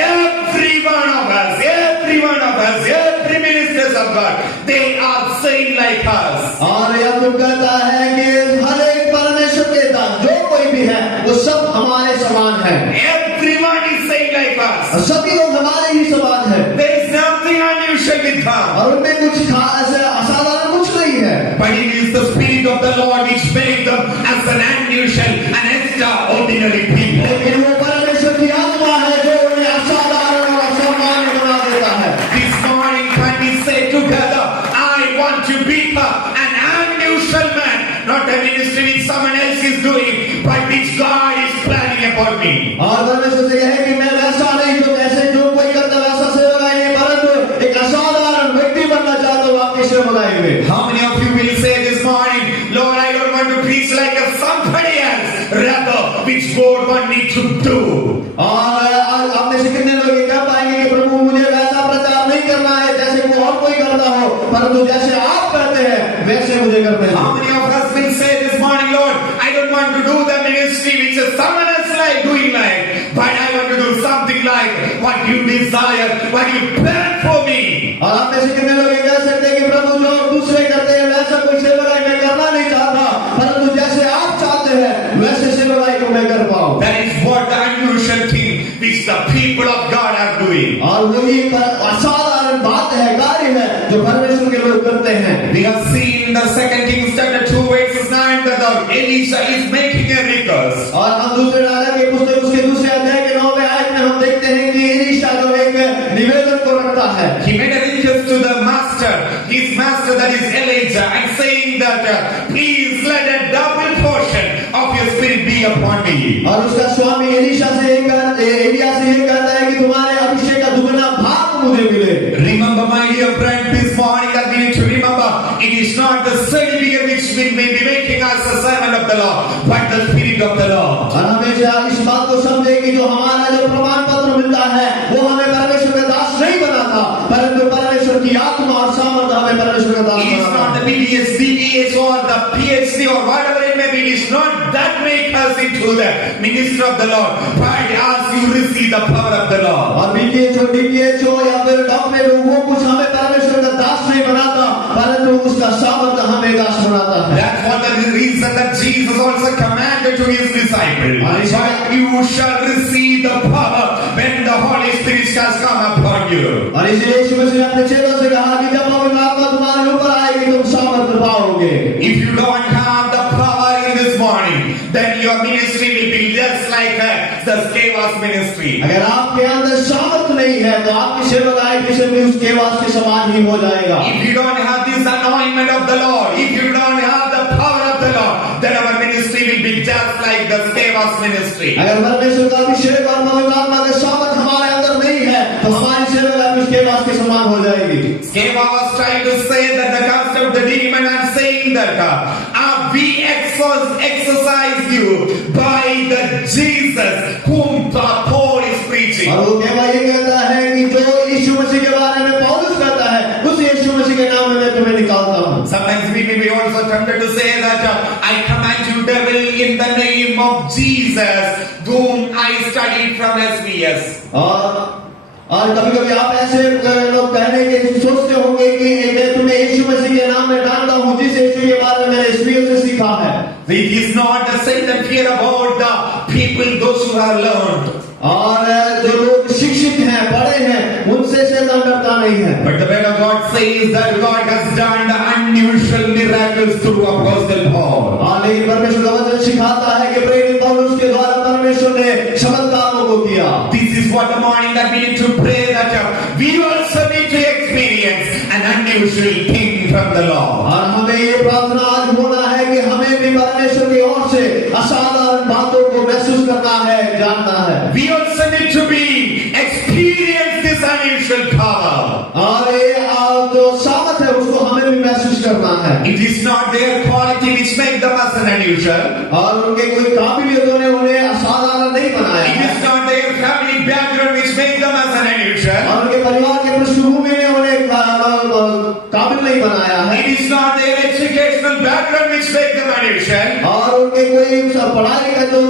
every one of us, every ministers of God, they are same like us. और याकूब कहता है कि हर एक परमेश्वर के दास जो कोई भी है वो सब हमारे समान है। Everyone is same like us. और सभी लोग हमारे ही समान है। There is nothing unusual with them. और उनमें कुछ ऐसे असाधारण कुछ नहीं है। But it is the Spirit of the Lord which made them as an unusual and extraordinary people. लेकिन वो परमेश्वर की आत्मा है जो उन्हें असाधारण और असामान्य बना देता है। This morning can we say together, I want to be an unusual man, not a ministry which someone else is doing, but which God is planning about me. और परमेश्वर से कहे कि मैं वैसा नहीं जो जैसे जो कोई करता वैसा सेवकाई नहीं, परंतु एक असाधारण व्यक्ति बनना चाहता हूँ आपकी सेवकाई में। How many of you will say this morning, Lord, I don't want to preach like somebody else, rather which God want me to do? और आप में से कितने लोग ये कह पाएंगे कि प्रभु मुझे वैसा प्रचार नहीं करना है जैसे वो और कोई करता हो, परंतु जैसे आप करते हैं वैसे मुझे करना है। How many of us will say this morning, Lord, I don't want to do the ministry which is someone else like doing like, but I want to do something like what you desire, what you plan for me. और आप में से कितने लोग ये कह सकते हैं कि प्रभु जो दूसरे करते हैं वैसा कोई सेवकाई मैं करना नहीं चाहता, परंतु जैसे आप चाहते हैं वैसे सेवकाई को मैं कर पाऊं। That is what the unusual thing which the people of God are doing. और वही असाधारण बात है, कार्य है जो परमेश्वर के लोग करते हैं। We have seen in the 2 Kings chapter 2 verses 9 that the Elisha is making a request. और हम दूसरे राजा के पुस्तक उसके दूसरे अध्याय के 9वें आयत में हम देखते हैं कि एलीशा जो एक निवेदन को रखता है। He made a request to the master, his master that is Elijah, and saying saying that, please let a double portion of your spirit be upon me. और उसका स्वामी एलिया से ये कहता है कि तुम्हारे अभिषेक का दुगना भाग मुझे मिले। Remember, my dear friend, this morning that we need to remember, it is not the certificate which will be making us a servant of the Lord, but the Spirit of the Lord. और हमेशा इस बात को समझे कि जो हमारा जो प्रमाण पत्र मिलता है वो हमें परमेश्वर का दास नहीं बनाता, परंतु परमेश्वर की आत्मा और सामर्थ्य हमें परमेश्वर का दास It is not the BDS, DBS or the PhD or whatever it may be. It is not that make us into the minister of the Lord, but as you receive the power of the Lord. और BDS हो, DBS हो या फिर doctorate हो, वो कुछ हमें परमेश्वर का दास नहीं बनाता, परंतु उसका सामर्थ्य हमें दास बनाता है। That's what the reason that Jesus also commanded to his disciples. But you shall receive the power when the Holy Spirit has come upon you. और इसलिए यीशु मसीह ने अपने चेलों से कहा कि जब पवित्र आत्मा तुम्हारे ऊपर आएगी तुम सामर्थ्य पाओगे। If you don't have the power in this morning, then your ministry will be just like the Scevas ministry. अगर आपके अंदर सामर्थ्य नहीं है तो आपकी सेवकाई किसी भी उस केवास के समान ही हो जाएगा। If you don't have this anointment of the Lord, if you don't have the power of the Lord, then our ministry will be just like the Scevas ministry. अगर परमेश्वर का अभिषेक और पवित्र आत्मा का सामर्थ्य हमारे अंदर नहीं है तो हमारी सेवकाई उस केवास के समान हो जाएगी। Sceva was trying to say that the cast of the demon and saying that we exercise you by the Jesus whom Paul is preaching. और वो केवा ये कहता है कि जो यीशु मसीह के बारे में पौलुस कहता है उस यीशु मसीह के नाम में मैं तुम्हें निकालता हूँ। Sometimes we may be also tempted to say that I command you, devil, in the name of Jesus, whom I studied from SBS. और कभी-कभी आप ऐसे लोग कहने के सोचते होंगे कि मैं तुम्हें यीशु मसीह के नाम में डालता हूँ जिस यीशु के बारे में मैंने एसबीएस से सीखा है। It is not the Satan fear about the people, those who have learned. और जो लोग शिक्षित हैं, पढ़े हैं, उनसे शैतान डरता नहीं है। But the word of God says that God has done the unusual miracles through Apostle Paul. लेकिन परमेश्वर का वचन सिखाता है कि प्रेरित पौलुस के द्वारा परमेश्वर ने चमत्कारों को किया। This is what the morning that we need to pray, that we also need to experience an unusual thing from the Lord. और हमें ये प्रार्थना आज होना है कि हमें भी परमेश्वर की ओर से असाधारण बातों को महसूस करना है, जानना है। We also need to be experience this unusual power. और ये जो सामर्थ्य है उसको हमें भी महसूस करना है। It is not their quality which make them as an unusual. और उनके कोई काबिलियतों ने उन्हें असाधारण नहीं बनाया। It is not their family background which make them as an unusual. और उनके परिवार के पृष्ठभूमि ने उन्हें काबिल नहीं बनाया है। It is not their educational background which make them unusual. और उनके कोई पढ़ाई का जो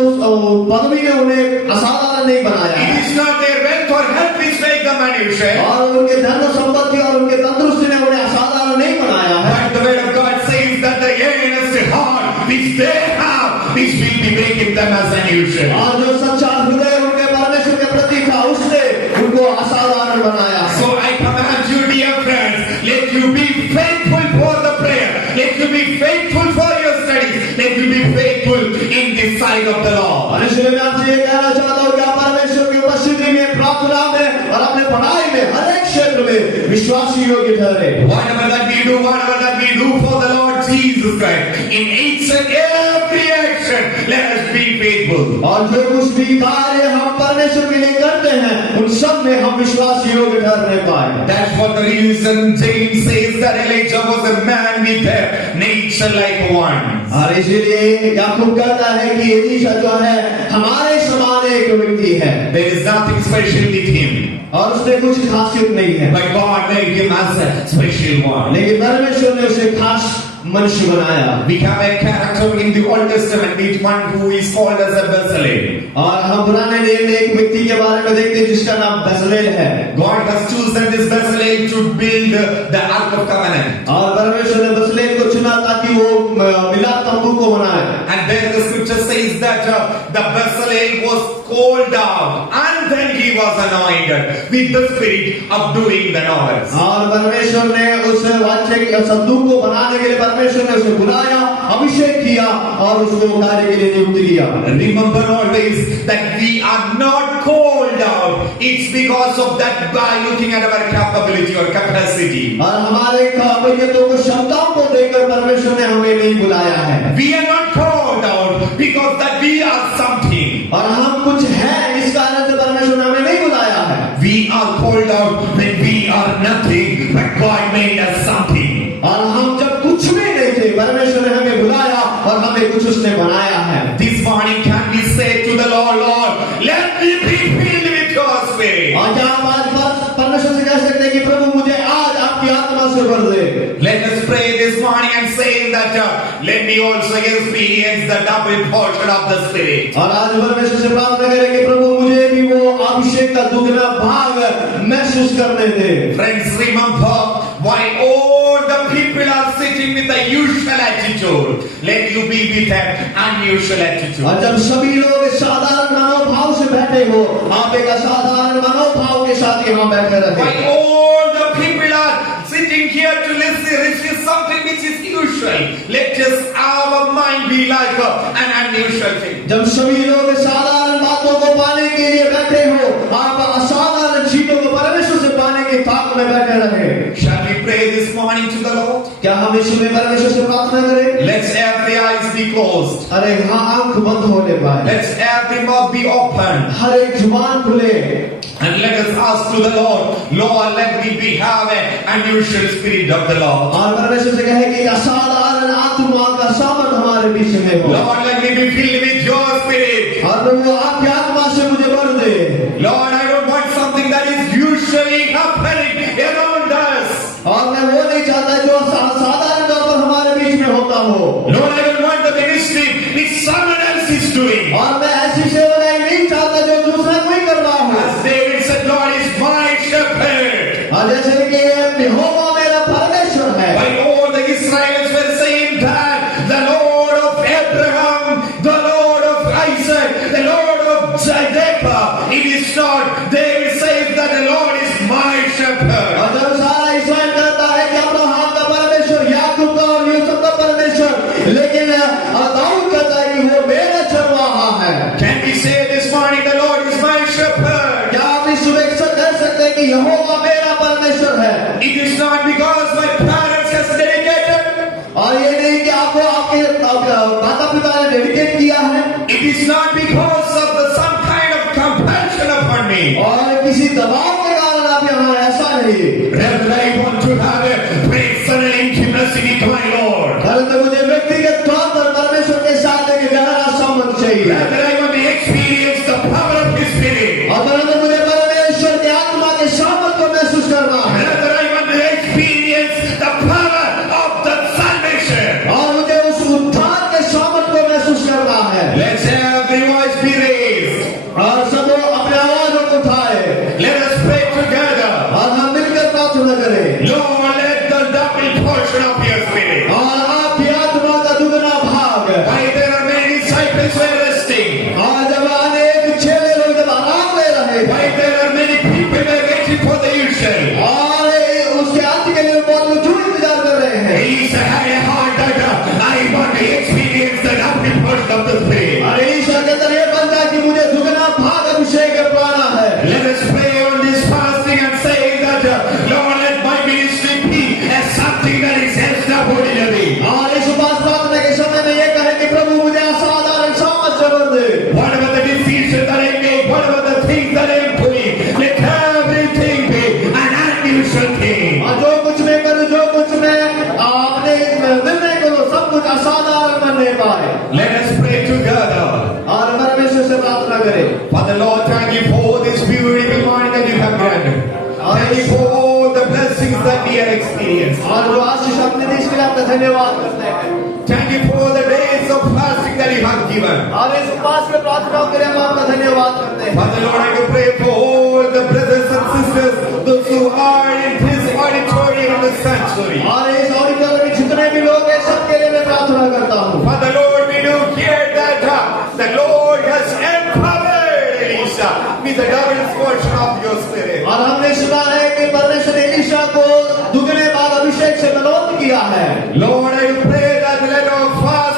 पदवी ने उन्हें असाधारण नहीं बनाया है। It is not their wealth or health which make them unusual. और उनके धन संपत्ति और उनके तंदुरुस्ती ने उन्हें असाधारण नहीं बनाया है। But the word of God says that the earnest heart which they have, which will be making them as unusual. और जो सच्चा हृदय उनके परमेश्वर के प्रति था उसने उनको असाधारण बनाया। So I command you, dear friends, let you be faithful for the prayer. Let you be faithful for your studies. Let you be faithful in the sight of the Lord. और इसलिए मैं आपसे ये कहना चाहता हूँ कि आप परमेश्वर की उपस्थिति में, प्रार्थना में और अपने पढ़ाई में हर एक क्षेत्र में विश्वासी योग्य ठहरे। Whatever that we do for the Lord Jesus Christ, in each and every action, let us be faithful. और जो कुछ भी कार्य हम परमेश्वर के लिए करते हैं उन सब में हम विश्वासी योग्य ठहरने पाए। That's what the reason James says that Elijah was a man with a nature like one. और इसीलिए याकूब कहता है कि एलीशा जो है हमारे समान एक व्यक्ति है। There is nothing special with him. और उसमें कुछ खासियत नहीं है। But God made him as a special one. लेकिन परमेश्वर ने उसे खास मनुष्य बनाया। We have a character in the Old Testament with one who is called as a Bezalel. और हम पुराने नियम में एक व्यक्ति के बारे में देखते हैं जिसका नाम बेसलेल है। God has chosen this Bezalel to build the Ark of Covenant. और परमेश्वर ने बेसलेल को चुना ताकि वो मिलाप तंबू को बनाए। And then the scripture says that the Bezalel was called down and then he was anointed with the spirit of doing the knowledge. और परमेश्वर ने उस वाचे संदूक को बनाने के लिए परमेश्वर ने उसे बुलाया अभिषेक किया और उसको कार्य के लिए नियुक्त किया। Remember always that we are not called out. It's because of that by looking at our capability or capacity. और हमारे काबिलियतों को क्षमताओं को देखकर परमेश्वर ने हमें नहीं बुलाया है। We are not called out because that we are something. और हम कुछ हैं इस कारण से परमेश्वर ने हमें नहीं बुलाया है। We are called out when we are nothing, but God made us something. और हम जब कुछ भी नहीं थे परमेश्वर ने हमें बुलाया और हमें कुछ उसने बनाया है। This morning can we say to the Lord, Lord, let me be filled with your spirit. और आप आज परमेश्वर से कह सकते हैं कि प्रभु मुझे आज आपकी आत्मा से भर दे। Let us pray this morning and say that let me also experience the double portion of the spirit. और आज परमेश्वर से प्रार्थना करें कि प्रभु मुझे भी वो अभिषेक का दुगना भाग महसूस करने दे। Friends, remember why all the people are sitting with the usual attitude. Let you be with an unusual attitude. और जब सभी लोग साधारण मनोभाव से बैठे हो, आप एक असाधारण मनोभाव के साथ यहाँ बैठे रहे। Why all the people are sitting here to listen, receive something which is usual. Let just our mind be like an unusual thing. जब सभी लोग साधारण बातों को पाने के लिए बैठे हो, आप असाधारण चीजों को परमेश्वर से पाने के ताक में बैठे रहे। Shall we pray this morning to the Lord? क्या हम इस समय परमेश्वर से प्रार्थना करें? Let's every eyes be closed. अरे हाँ, आंख बंद होने पाए। Let's every mouth be open. हर एक जुबान खुले। And let us ask to the Lord, Lord, let me be have an unusual spirit of the Lord. और परमेश्वर से कहे कि असाधारण आत्मा का सामर्थ हमारे बीच में हो। Lord, let me be filled with your spirit. और प्रभु आपकी आत्मा से मुझे भर दे। Lord, I don't want something that is usually happening around us. और मैं वो नहीं चाहता जो साधारण तौर पर हमारे बीच में होता हो। Lord, I don't want the ministry which someone else is doing. और मैं ऐसी सेवाएं नहीं चाहता जो दूसरा कोई कर रहा हो। As David said, Lord is my shepherd. और जैसे कि यहोवा मेरा परमेश्वर है। While all the Israelites were saying that the Lord of Abraham, the Lord of Isaac, the Lord of Jacob, it is not. David says that the Lord is my shepherd. और जब सारा इस्राएल कहता है कि अब्राहम का परमेश्वर, याकूब का और यूसुफ का परमेश्वर, लेकिन दाऊद कहता है कि वो मेरा चरवाहा है। Can we say this morning, the Lord is my shepherd? क्या आप इस सुबह कह सकते हैं कि यहोवा मेरा परमेश्वर है? It is not because my parents has dedicated. और ये नहीं कि आपको आपके माता पिता ने डेडिकेट किया है। It is not because of some kind of compulsion upon me. और किसी दबाव के कारण आप यहाँ, ऐसा नहीं। Rather, I want to have a personal intimacy with my Lord. परंतु मुझे व्यक्तिगत तौर पर परमेश्वर के साथ एक गहरा संबंध चाहिए। Rather, I want to experience the power of His Spirit. और परंतु मुझे परमेश्वर की आत्मा के सामर्थ को महसूस करना है। Rather, I want to experience the power of the salvation. और मुझे उस उद्धार के सामर्थ को महसूस करना है। Let's every voice be raised. और सब अपने आवाजों को उठाए। Let us pray together. और हम मिलकर प्रार्थना करें। Lord, let the double portion of your Spirit. और आपकी आत्मा का दुगना भाग। Why there are many disciples were resting. और जब अनेक चेले लोग जब आराम ले रहे थे, Why there are many people were waiting for the usual. और उसके अंत के लिए बहुत लोग इंतजार कर रहे हैं। He had a heart that I want to experience the double portion of the Spirit. और ईश्वर के अंदर ये बनता कि मुझे दुगना भाग अभिषेक पाना है। Let us pray on this fasting and say that Lord, let my ministry be as something that is extraordinary. और इस उपास प्रार्थना के समय में ये कहे कि प्रभु मुझे असाधारण सामर्थ जरूर दे। Whatever the decision that I make, whatever the things that I am doing, let everything be an unusual thing. और जो कुछ मैं करूं, जो कुछ मैं अपने निर्णय करूं, सब कुछ असाधारण बनने पाए। Let us pray together. और परमेश्वर से प्रार्थना करें। Father Lord, thank you for this beautiful morning that you have granted. Thank you for all the blessings that we have experienced. और जो आशीष अपने देश के लिए आपका धन्यवाद करते हैं। Thank you for the days of fasting that you have given. और इस उपास में प्रार्थनाओं के लिए हम आपका धन्यवाद करते हैं। Father Lord, I do pray for all the brothers and sisters, those who are in this auditorium in the sanctuary. और इस ऑडिटोरियम में जितने भी लोग हैं, सबके लिए मैं प्रार्थना करता हूँ। Father Lord, we do hear that the Lord has empowered Elisha with the double portion of your spirit. और हमने सुना है कि परमेश्वर ने एलीशा को दुगने भाग अभिषेक से बलवंत किया है। Lord, I do pray that let our fast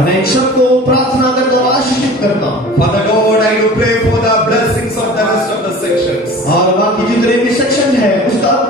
life. मैं सबको प्रार्थना करता हूँ, आशीषित करता हूँ। Father Lord, I do pray for the blessings of the rest of the sections. और बाकी जितने भी सेक्शन है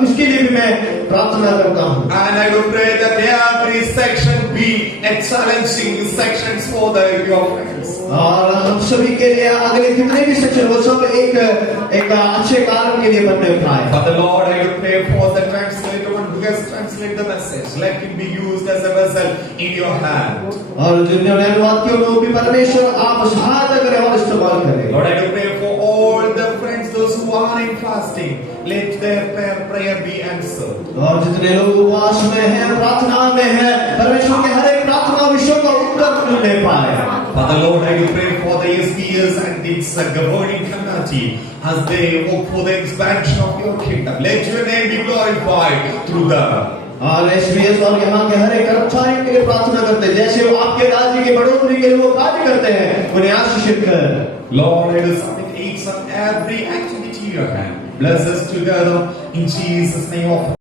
उसके लिए भी मैं प्रार्थना करता हूँ। And I do pray that every section be a challenging sections for your friends. और हम सभी के लिए अगले जितने भी सेक्शन वो सब एक अच्छे कारण के लिए बनने उठाए। Father Lord, I do pray for the translator who has translated the message. Let him be used as a vessel in your hand. और जिन्होंने अनुवाद किया उनको भी परमेश्वर आप सहायता करें और इस्तेमाल करें। Lord, I do pray for all the friends, those who are in fasting. Let their prayer be answered. और जितने लोग उपवास में हैं, प्रार्थना में हैं, परमेश्वर के हर एक प्रार्थना विषयों का उत्तर मिलने पाए। Father Lord, I do pray for the SBS and its governing committee as they work for the expansion of your kingdom. Let your name be glorified through them. और SBS और यहाँ के हर एक कर्मचारी के लिए प्रार्थना करते हैं, जैसे वो आपके राज्य की बढ़ोतरी के लिए वो कार्य करते हैं, उन्हें आशीषित कर। Lord, I do submit each and every activity to your hand. Bless us together in Jesus' name.